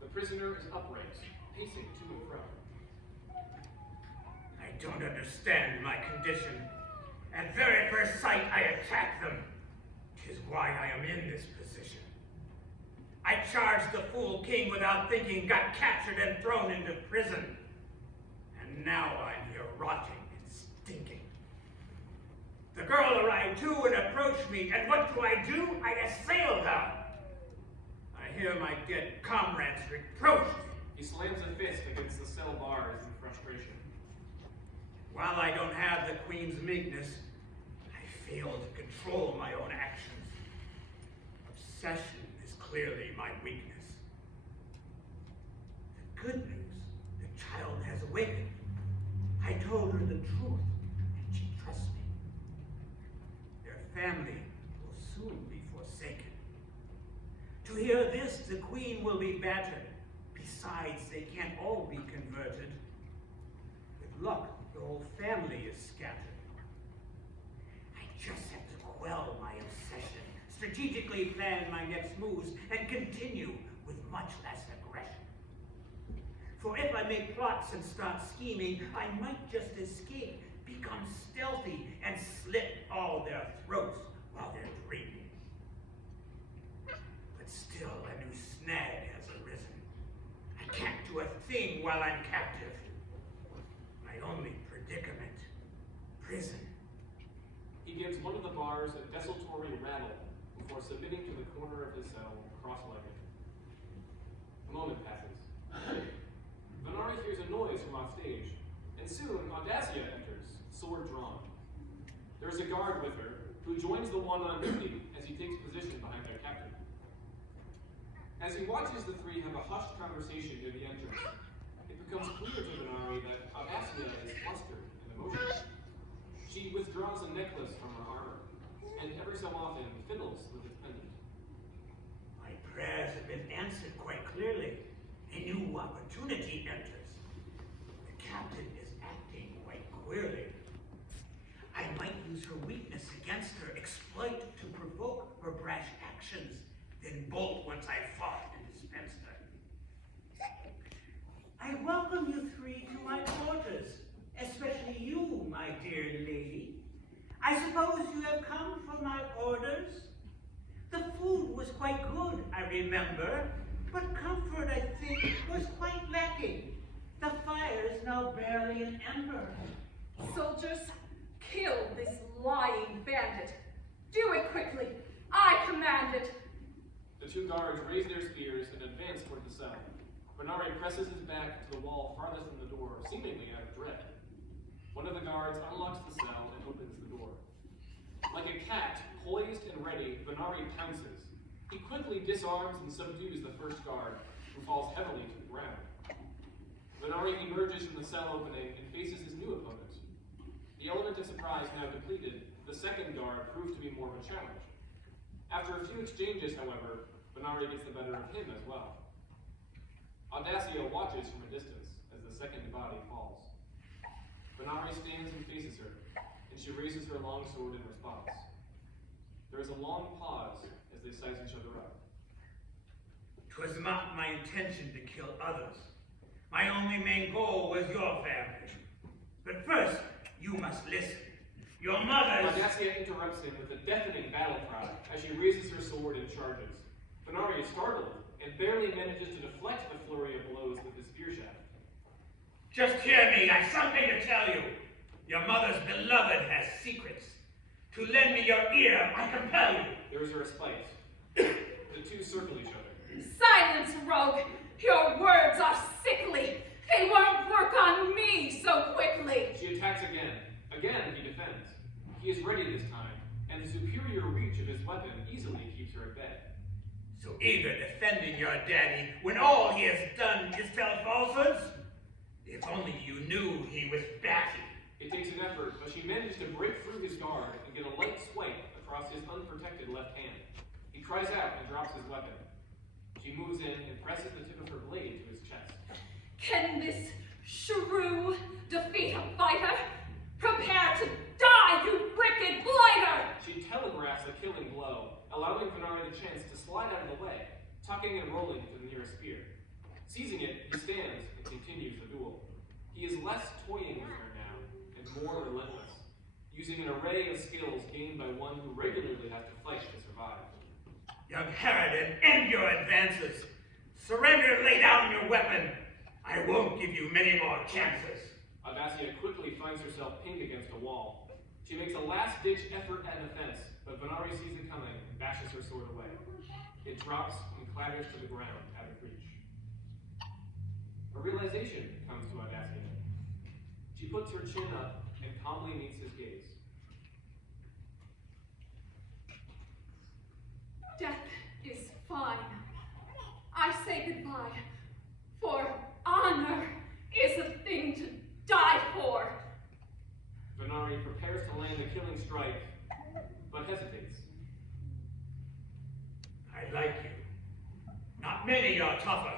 The prisoner is upright, pacing to and fro. I don't understand my condition. At very first sight, I attack them. 'Tis why I am in this position. I charged the fool king without thinking, got captured and thrown into prison. And now I'm here rotting and stinking. The girl arrived too and approached me, and what do? I assailed her. I hear my dead comrades reproach me. He slams a fist against the cell bars in frustration. While I don't have the Queen's meekness, I fail to control my own actions. Obsession is clearly my weakness. The good news, the child has awakened. I told her the truth, and she trusts me. Their family will soon be forsaken. To hear this, the Queen will be battered. Besides, they can't all be converted. With luck, the whole family is scattered. I just have to quell my obsession, strategically plan my next moves, and continue with much less aggression. For if I make plots and start scheming, I might just escape, become stealthy, and slit all their throats while they're dreaming. But still, a new snag has arisen. I can't do a thing while I'm captive. My only predicament, prison. He gives one of the bars a desultory rattle before submitting to the corner of his cell, cross-legged. A moment passes. VENARI hears a noise from offstage, and soon AUDACIA enters, sword drawn. There's a guard with her, who joins the one on duty as he takes position behind their captain. As he watches the three have a hushed conversation near the entrance, it becomes clear to VENARI that AUDACIA is flustered and emotional. She withdraws a necklace from her armor, and every so often fiddles with its pendant. My prayers have been answered quite clearly. A new opportunity enters. The captain is acting quite queerly. I might use her weakness against her, exploit to provoke her brash actions, then bolt once I've fought and dispensed her. I welcome you three to my quarters, especially you, my dear lady. I suppose you have come for my orders? The food was quite good, I remember, but comfort, I think, was quite lacking. The fire is now barely an ember. Soldiers, kill this lying bandit. Do it quickly. I command it. The two guards raise their spears and advance toward the cell. VENARI presses his back to the wall farthest from the door, seemingly out of dread. One of the guards unlocks the cell and opens the door. Like a cat, poised and ready, VENARI pounces. He quickly disarms and subdues the first guard, who falls heavily to the ground. VENARI emerges from the cell opening and faces his new opponent. The element of surprise now depleted, the second guard proved to be more of a challenge. After a few exchanges, however, VENARI gets the better of him as well. AUDACIA watches from a distance as the second body falls. VENARI stands and faces her, and she raises her long sword in response. There is a long pause as they size each other up. 'Twas not my intention to kill others. My only main goal was your family. But first, you must listen. Your mother's... AUDACIA interrupts him with a deafening battle cry as she raises her sword and charges. VENARI is startled and barely manages to deflect the flurry of blows with his spear shaft. Just hear me, I've something to tell you. Your mother's beloved has secrets. To lend me your ear, I compel you. There is a respite. The two circle each other. Silence, rogue. Your words are sickly. They won't work on me so quickly. She attacks again. Again, he defends. He is ready this time, and the superior reach of his weapon easily keeps her at bay. So eager defending your daddy when all he has done is tell falsehoods? If only you knew he was batty. It takes an effort, but she manages to break through his guard and get a light swipe across his unprotected left hand. He cries out and drops his weapon. She moves in and presses the tip of her blade to his chest. Can this shrew defeat a fighter? Prepare to die, you wicked blighter! She telegraphs a killing blow, allowing VENARI the chance to slide out of the way, tucking and rolling to the nearest spear. Seizing it, he stands and continues the duel. He is less toying with her now, and more relentless, using an array of skills gained by one who regularly has to fight to survive. Young Harridan, end your advances. Surrender, lay down your weapon. I won't give you many more chances. AUDACIA quickly finds herself pinned against a wall. She makes a last-ditch effort at defense, but VENARI sees it coming and bashes her sword away. It drops and clatters to the ground out of reach. A realization comes to AUDACIA. She puts her chin up and calmly meets his gaze. Death is fine. I say goodbye, for honor is a thing to die for. VENARI prepares to land the killing strike, but hesitates. I like you. Not many are tougher.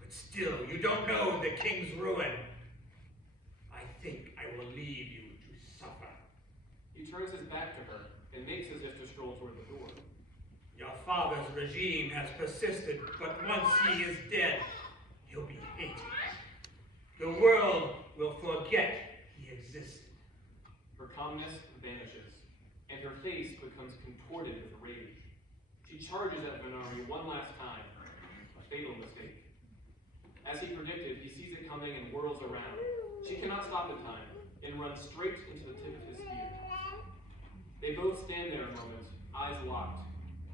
But still, you don't know the king's ruin. I think I will leave you to suffer. He turns his back to her and makes as if to stroll toward the door. Your father's regime has persisted, but once he is dead, he'll be hated. The world will forget he existed. Her calmness vanishes, and her face becomes contorted with rage. She charges at VENARI one last time, a fatal mistake. As he predicted, he sees it coming and whirls around. She cannot stop in time, and runs straight into the tip of his spear. They both stand there a moment, eyes locked,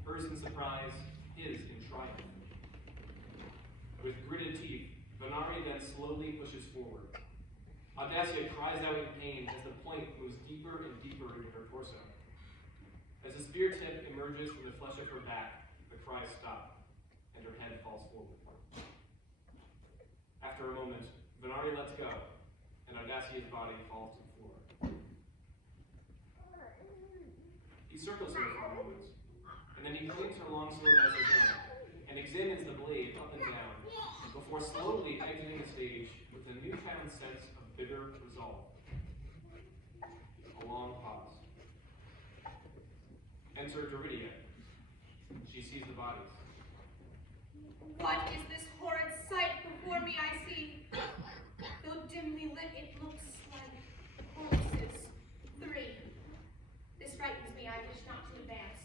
hers in surprise, his in triumph. With gritted teeth, VENARI then slowly pushes forward. AUDACIA cries out in pain as the point moves deeper and deeper into her torso. As the spear tip emerges from the flesh of her back, the cries stop, and her head falls forward. After a moment, VENARI lets go, and AUDACIA's body falls to the floor. He circles her for a moment, and then he clings her long sword as his own, and examines the blade up and down, before slowly exiting the stage with a newfound sense of bitter resolve. A long pause. Enter Duritia. She sees the bodies. What is this horrid sight before me I see? Though dimly lit, it looks like corpses. 3. This frightens me. I wish not to advance,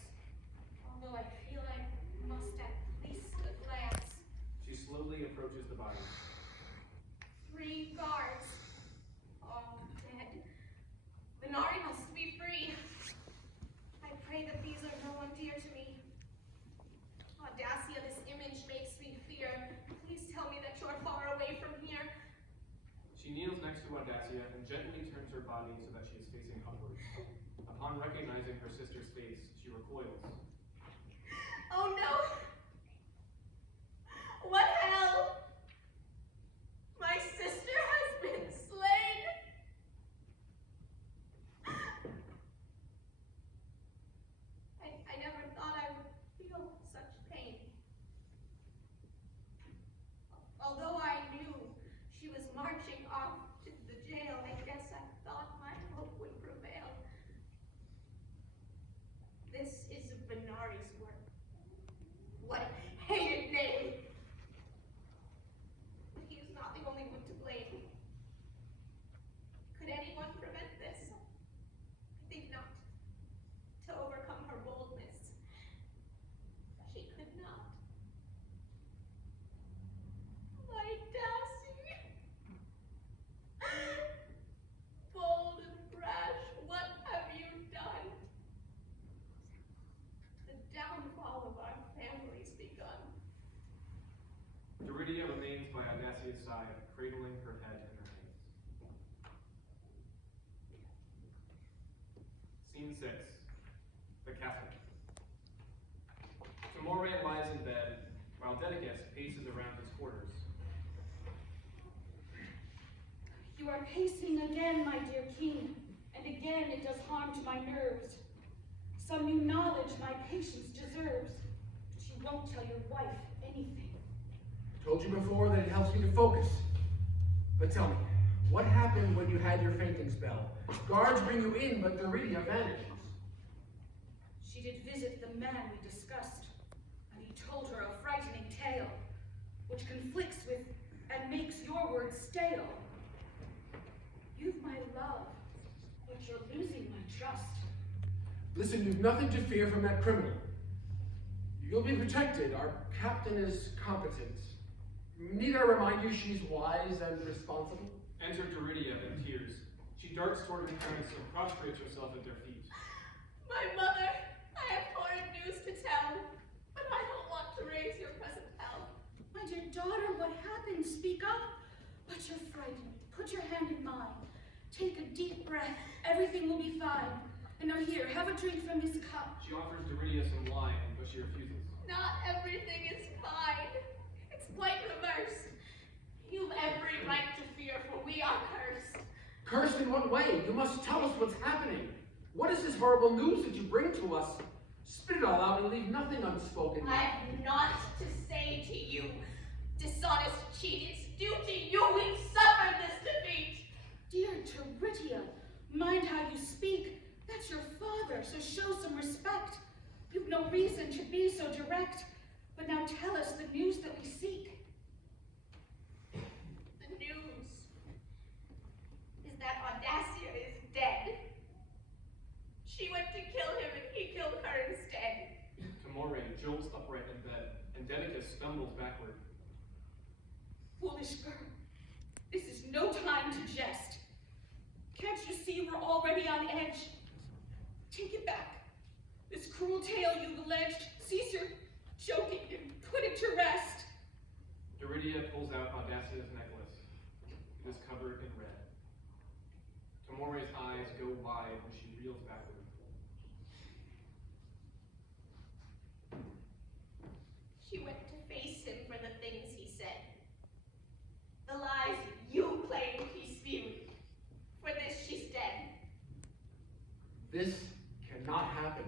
although I feel I must at least glance. She slowly approaches the bodies. 3 guards, all dead. VENARI must be free. I pray that these are no one dear to me. AUDACIA, this image makes me fear. Please tell me that you're far away from here. She kneels next to AUDACIA and gently turns her body so that she is facing upwards. Upon recognizing her sister's face, she recoils. Oh no! What hell? My sister has been slain! I never thought I would feel such pain. Although I knew she was marching off to the jail, I guess I thought my hope would prevail. This is VENARI's work. What a hated name! But he is not the only one to blame. Could anyone prevent this? I think not. To overcome her boldness, she could not. My Dassy! Bold and brash, what have you done? The downfall of our family's begun. Duritia remains by AUDACIA's side, cradling her head in her hands. Scene 6. The castle. TIMORE lies in bed, while Dedecus paces around his quarters. You are pacing again, my dear king, and again it does harm to my nerves. Some new knowledge my patience deserves, but you won't tell your wife anything. I told you before that it helps me to focus. But tell me, what happened when you had your fainting spell? Guards bring you in, but Duritia vanishes. She did visit the man we discussed, and he told her a frightening tale, which conflicts with and makes your words stale. You've my love, but you're losing my trust. Listen, you've nothing to fear from that criminal. You'll be protected. Our captain is competent. Need I remind you she's wise and responsible? Enter Duritia in tears. She darts toward her parents and prostrates herself at their feet. My mother, I have horrid news to tell, but I don't want to raise your present hell. My My dear daughter, what happened? Speak up. But you're frightened. Put your hand in mine. Take a deep breath. Everything will be fine. And now here, have a drink from this cup. She offers Duritia some wine, but she refuses. Not everything is fine. It's quite reversed. You've every right to fear, for we are cursed. Cursed in what way? You must tell us what's happening. What is this horrible news that you bring to us? Spit it all out and leave nothing unspoken. I have naught to say to you. Dishonest cheat, it's due to you we've suffered this defeat. Dear Duritia, mind how you speak. That's your father, so show some respect. You've no reason to be so direct. But now tell us the news that we seek. The news is that AUDACIA is dead. She went to kill him and he killed her instead. TIMORE jolts upright in bed, and Dedecus stumbles backward. Foolish girl, this is no time to jest. Can't you see we're already on edge? Take it back. This cruel tale you've alleged, cease your joking and put it to rest. Duritia pulls out AUDACIA's necklace. It is covered in red. TIMORE's eyes go wide and she reels backward. She went to face him for the things he said. The lies you claimed he spewed. For this she's dead. This cannot happen.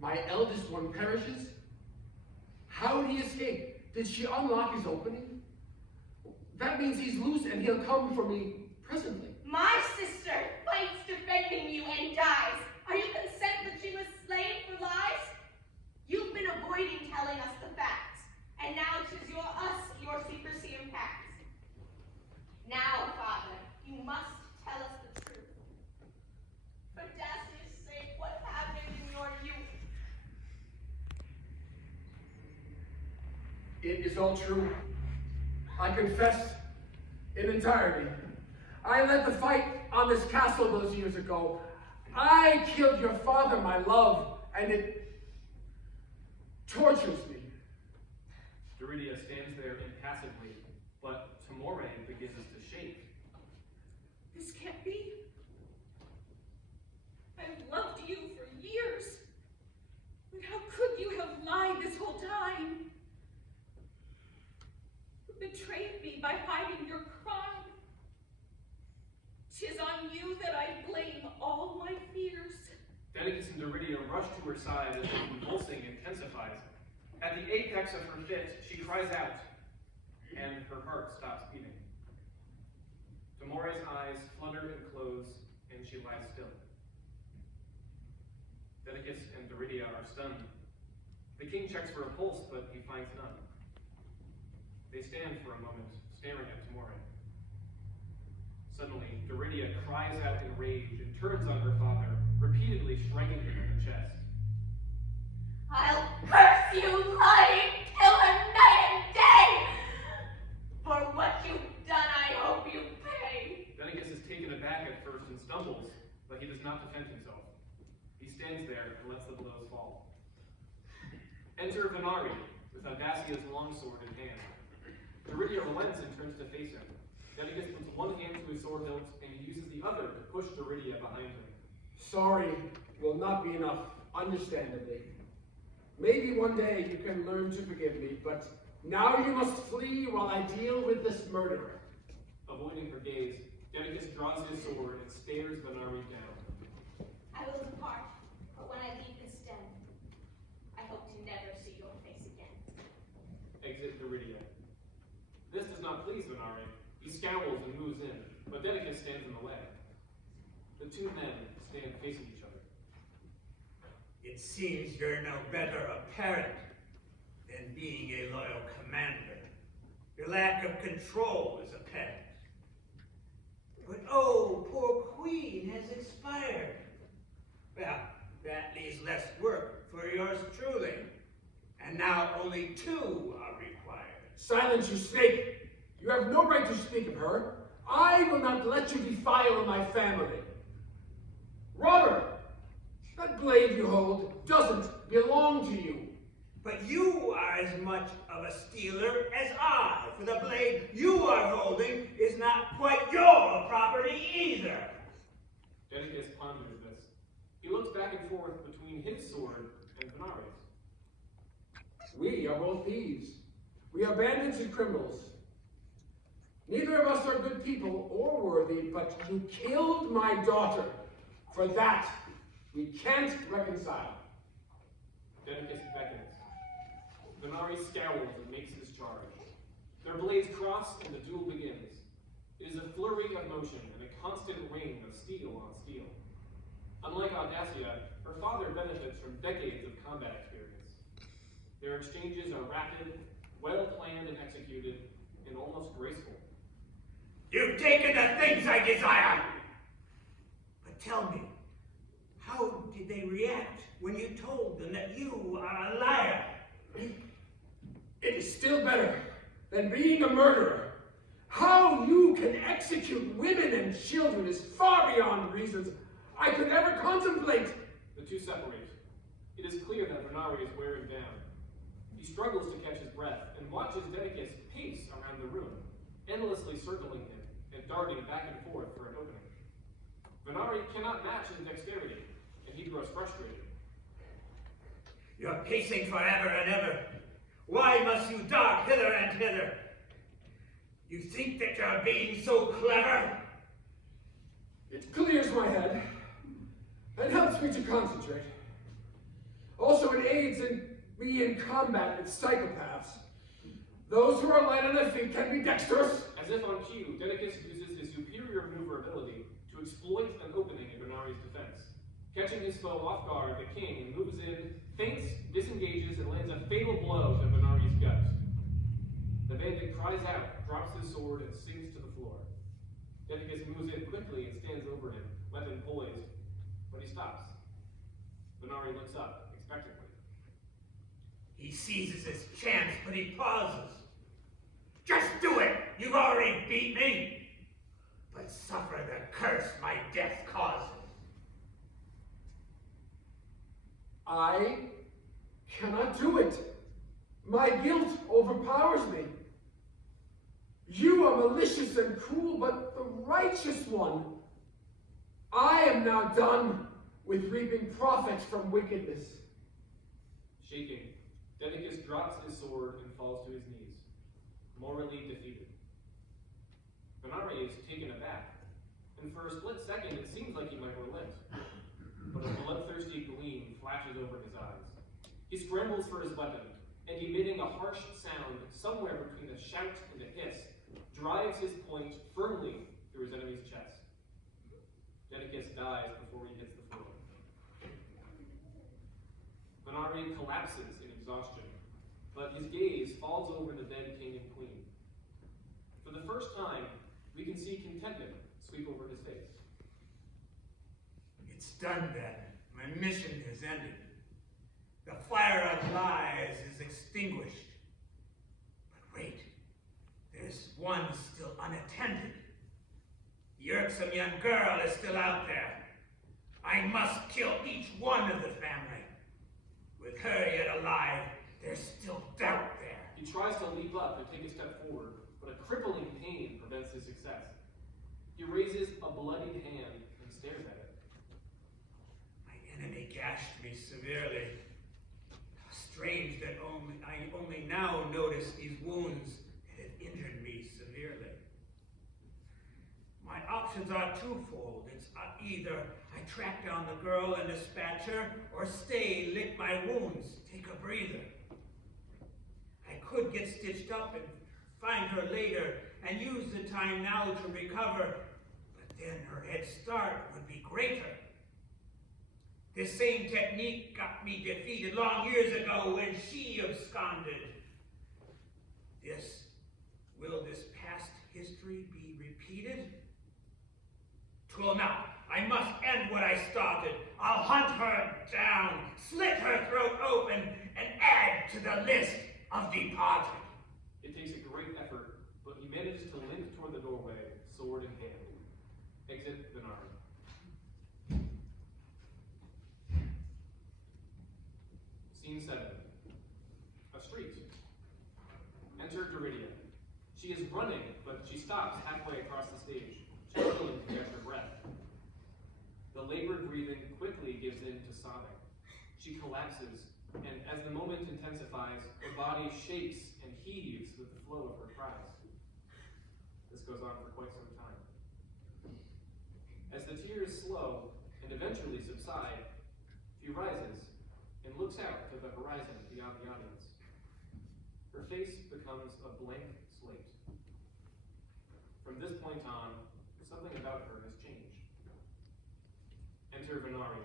My eldest one perishes? How did he escape? Did she unlock his opening? That means he's loose and he'll come for me presently. My sister fights defending you and dies. Are you consent that she was slain for lies? You've been avoiding telling us the facts, and now 'tis your secrecy impacts. Now, Father, you must tell us the truth. For Dacia's sake, what happened in your youth? It is all true. I confess in entirety. I led the fight on this castle those years ago. I killed your father, my love, and it tortures me. Duritia stands there impassively, but TIMORE begins to shake. This can't be. I've loved you for years. But how could you have lied this whole time? You betrayed me by hiding your crime. 'Tis on you that I blame all my fears. Dedecus and Duritia rush to her side as the convulsing intensifies. At the apex of her fit, she cries out, and her heart stops beating. TIMORE's eyes flutter and close, and she lies still. Dedecus and Duritia are stunned. The king checks for a pulse, but he finds none. They stand for a moment, staring at TIMORE. Suddenly, Duritia cries out in rage and turns on her father, repeatedly striking him in the chest. I'll curse you, lying killer, night and day! For what you've done, I hope you pay. Dedecus is taken aback at first and stumbles, but he does not defend himself. He stands there and lets the blows fall. Enter VENARI, with AUDACIA's longsword in hand. Duritia relents and turns to face him. Dedecus puts one hand to his sword hilt, and he uses the other to push Duritia behind him. Sorry will not be enough, understandably. Maybe one day you can learn to forgive me, but now you must flee while I deal with this murderer. Avoiding her gaze, Dedecus draws his sword and stares VENARI down. I will depart, but when I leave this den, I hope to never see your face again. Exit Duritia. This does not please VENARI. He scowls and moves in, but Dedecus stands in the way. The two men stand facing each other. It seems you're no better a parent than being a loyal commander. Your lack of control is apparent. But oh, poor queen has expired. Well, that leaves less work for yours truly. And now only 2 are required. Silence, you snake! You have no right to speak of her. I will not let you defile my family. Robert, that blade you hold doesn't belong to you. But you are as much of a stealer as I, for the blade you are holding is not quite your property either. Dedecus ponders this. He looks back and forth between his sword and VENARI's. We are both thieves. We are bandits and criminals. Neither of us are good people or worthy, but you killed my daughter. For that, we can't reconcile. Dedecus beckons. VENARI scowls and makes his charge. Their blades cross and the duel begins. It is a flurry of motion and a constant rain of steel on steel. Unlike AUDACIA, her father benefits from decades of combat experience. Their exchanges are rapid, well planned and executed, and almost graceful. You've taken the things I desire. But tell me, how did they react when you told them that you are a liar? It is still better than being a murderer. How you can execute women and children is far beyond reasons I could ever contemplate. The two separate. It is clear that VENARI is wearing down. He struggles to catch his breath and watches Dedecus pace around the room, endlessly circling him and darting back and forth for an opening. VENARI cannot match his dexterity, and he grows frustrated. You're pacing forever and ever. Why must you dart hither and hither? You think that you're being so clever? It clears my head and helps me to concentrate. Also, it aids in me in combat with psychopaths. Those who are light on their feet can be dexterous. As if on cue, Dedecus uses his superior maneuverability to exploit an opening in VENARI's defense. Catching his foe off guard, the king moves in, feints, disengages, and lands a fatal blow to VENARI's gut. The bandit cries out, drops his sword, and sinks to the floor. Dedecus moves in quickly and stands over him, weapon poised, but he stops. VENARI looks up, expectantly. He seizes his chance, but he pauses. Just do it! You've already beat me! But suffer the curse my death causes. I cannot do it. My guilt overpowers me. You are malicious and cruel, but the righteous one. I am now done with reaping profits from wickedness. Shaking, Dedecus drops his sword and falls to his knees, morally defeated. VENARI is taken aback, and for a split second it seems like he might relent. But a bloodthirsty gleam flashes over his eyes. He scrambles for his weapon, and emitting a harsh sound somewhere between a shout and a hiss, drives his point firmly through his enemy's chest. Dedecus dies before he hits the floor. VENARI collapses in exhaustion, but his gaze falls over the dead king and queen. For the first time, we can see contentment sweep over his face. It's done then. My mission is ended. The fire of lies is extinguished. But wait, there's one still unattended. The irksome young girl is still out there. I must kill each one of the family. With her yet alive, there's still doubt there. He tries to leap up and take a step forward, but a crippling pain prevents his success. He raises a bloodied hand and stares at it. My enemy gashed me severely. Strange that I only now notice these wounds that had injured me severely. My options are twofold. It's either I track down the girl and dispatch her, or stay, lick my wounds, take a breather. I could get stitched up and find her later and use the time now to recover, but then her head start would be greater. This same technique got me defeated long years ago when she absconded. Will this past history be repeated? 'Twill not. I must end what I started. I'll hunt her down, slit her throat open, and add to the list of departed. It takes a great effort, but he manages to limp toward the doorway, sword in hand. Exit VENARI. Scene 7. stops halfway across the stage, struggling to catch her breath. The labored breathing quickly gives in to sobbing. She collapses, and as the moment intensifies, her body shakes and heaves with the flow of her cries. This goes on for quite some time. As the tears slow and eventually subside, she rises and looks out to the horizon beyond the audience. Her face becomes a blank slate. From this point on, something about her has changed. Enter VENARI.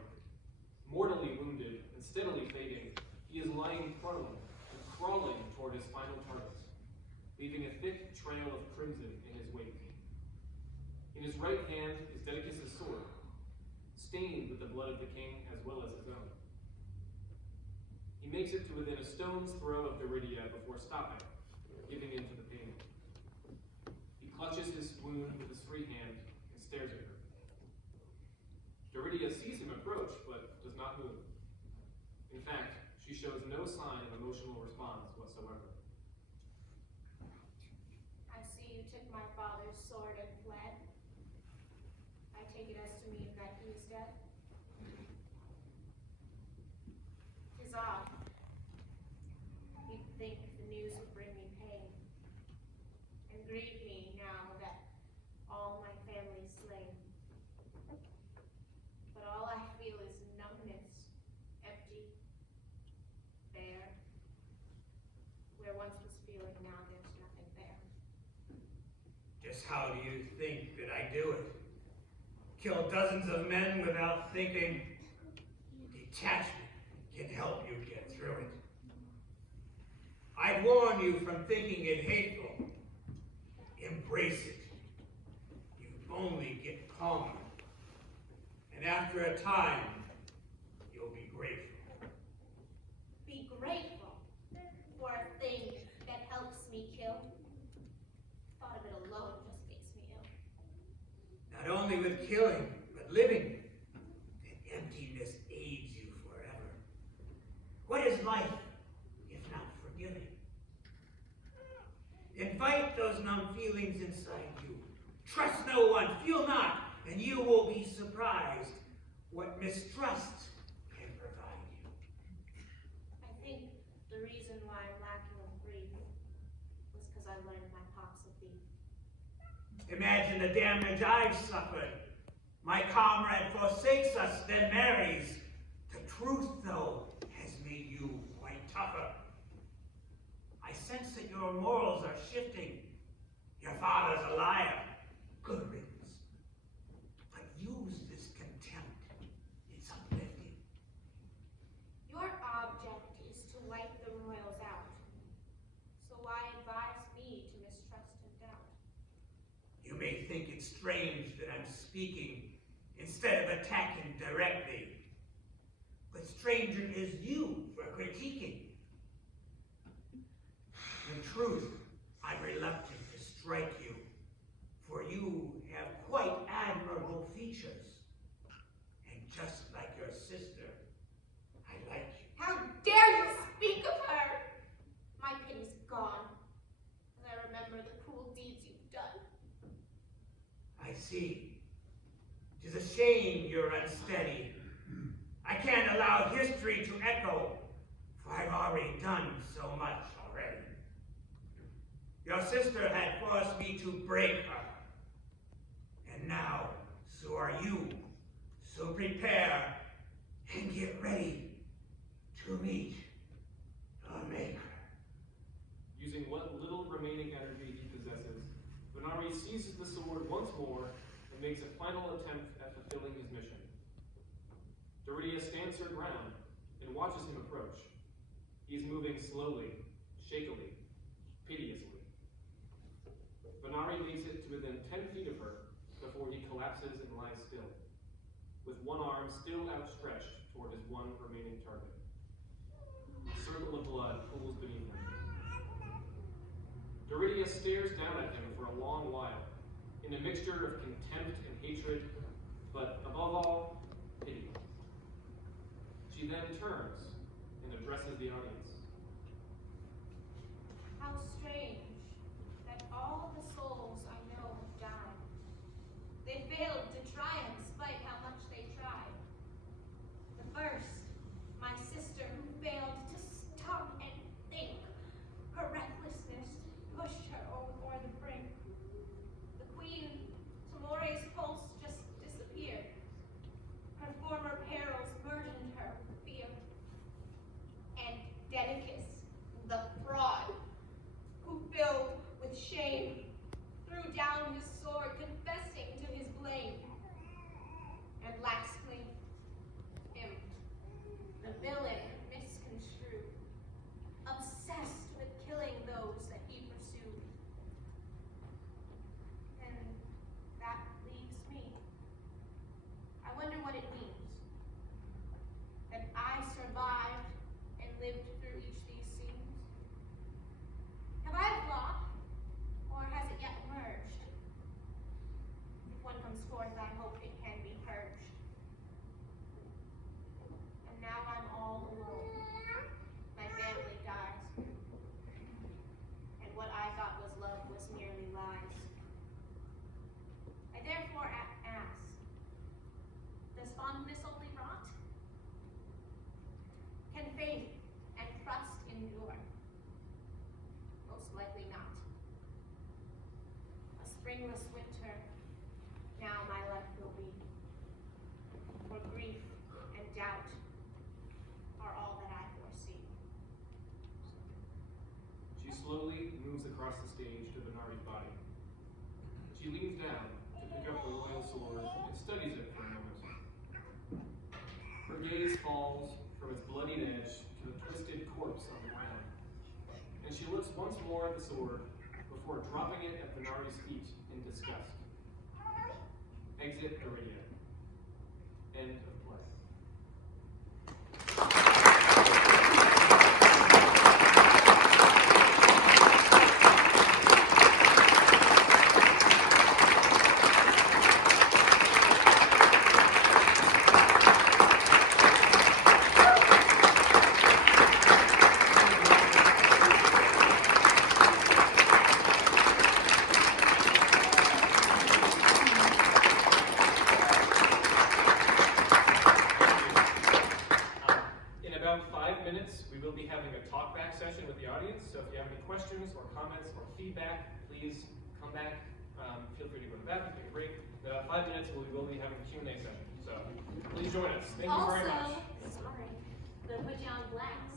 Mortally wounded and steadily fading, he is lying prone and crawling toward his final target, leaving a thick trail of crimson in his wake. In his right hand is Dedecus' sword, stained with the blood of the king as well as his own. He makes it to within a stone's throw of Duritia before stopping, giving in to the pain. He clutches his wound with his free hand and stares at her. Duritia sees him approach, but does not move. In fact, she shows no sign of emotional response whatsoever. I see you took my father's sword and fled. I take it as to mean that he is dead. 'Tis odd. You'd think the news would bring me pain and grieve me now that all my family is slain. But all I feel is numbness, empty, bare. Where once was feeling, now there's nothing there. Just how do you think that I do it? Kill dozens of men without thinking? Detachment can help you get through it. I'd warn you from thinking it hateful. Embrace it. You only get calmer. And after a time, you'll be grateful. Be grateful for a thing that helps me kill. Thought of it alone just makes me ill. Not only with killing, but living. And emptiness aids you forever. What is life, if not forgiving? Invite those numb feelings inside you. Trust no one, feel not, and you will be surprised what mistrust can provide you. I think the reason why I'm lacking in grief was because I learned my pops would be. Imagine the damage I've suffered. My comrade forsakes us, then marries. The truth, though, has made you quite tougher. I sense that your morals are shifting. Your father's a liar. Good riddance. But use this contempt. It's uplifting. Your object is to wipe the royals out. So why advise me to mistrust and doubt? You may think it's strange that I'm speaking instead of attacking directly. But stranger is you for critiquing. In truth, I'm reluctant to strike you, for you have quite admirable features. And just like your sister, I like you. How dare you speak of her? My pity's gone, as I remember the cruel deeds you've done. I see. 'Tis a shame you're unsteady. I can't allow history to echo, for I've already done so much already. Your sister had forced me to break her. And now, so are you. So prepare and get ready to meet your maker. Using what little remaining energy he possesses, VENARI seizes the sword once more and makes a final attempt at fulfilling his mission. Duritia stands her ground and watches him approach. He is moving slowly, shakily, piteously. VENARI makes it to within 10 feet of her before he collapses and lies still, with one arm still outstretched toward his one remaining target. A circle of blood pools beneath him. Duritia stares down at him for a long while, in a mixture of contempt and hatred, but above all, pity. She then turns and addresses the audience. How strange that all the souls I know They failed to triumph despite how much they tried. The first, my sister, who failed to stop and think. Her recklessness pushed her over the brink. The queen, TIMORE's pulse just disappeared. Her former perils burdened her with fear. And Dedecus, the fraud, who filled with shame, threw down his sword, confessing to his blame. And lastly, him, the villain misconstrued, obsessed with killing those that he pursued. And that leaves me. I wonder what it means that I survived and lived through each of these scenes. Have I flopped, or has it yet emerged? If one comes forth, I hope it can be purged. And now I'm all alone. My family dies. And what I thought was love was merely lies. I therefore ask, does fondness only rot? Can faith and trust endure? Most likely not. A springless winter, now my life will be. For grief and doubt are all that I foresee. She slowly moves across the stage to VENARI's body. She leans down to pick up the royal sword and studies it for a moment. Her gaze falls from its bloodied edge to the twisted corpse on the ground, and she looks once more at the sword before dropping it at VENARI's feet in disgust. Exit Duritia. End of play. In about 5 minutes, we will be having a talk-back session with the audience, so if you have any questions or comments or feedback, please come back. Feel free to go to the bathroom, take a break. In about 5 minutes, we will be having a Q&A session, so please join us. Thank you very much. Also, sorry, but put you on blast.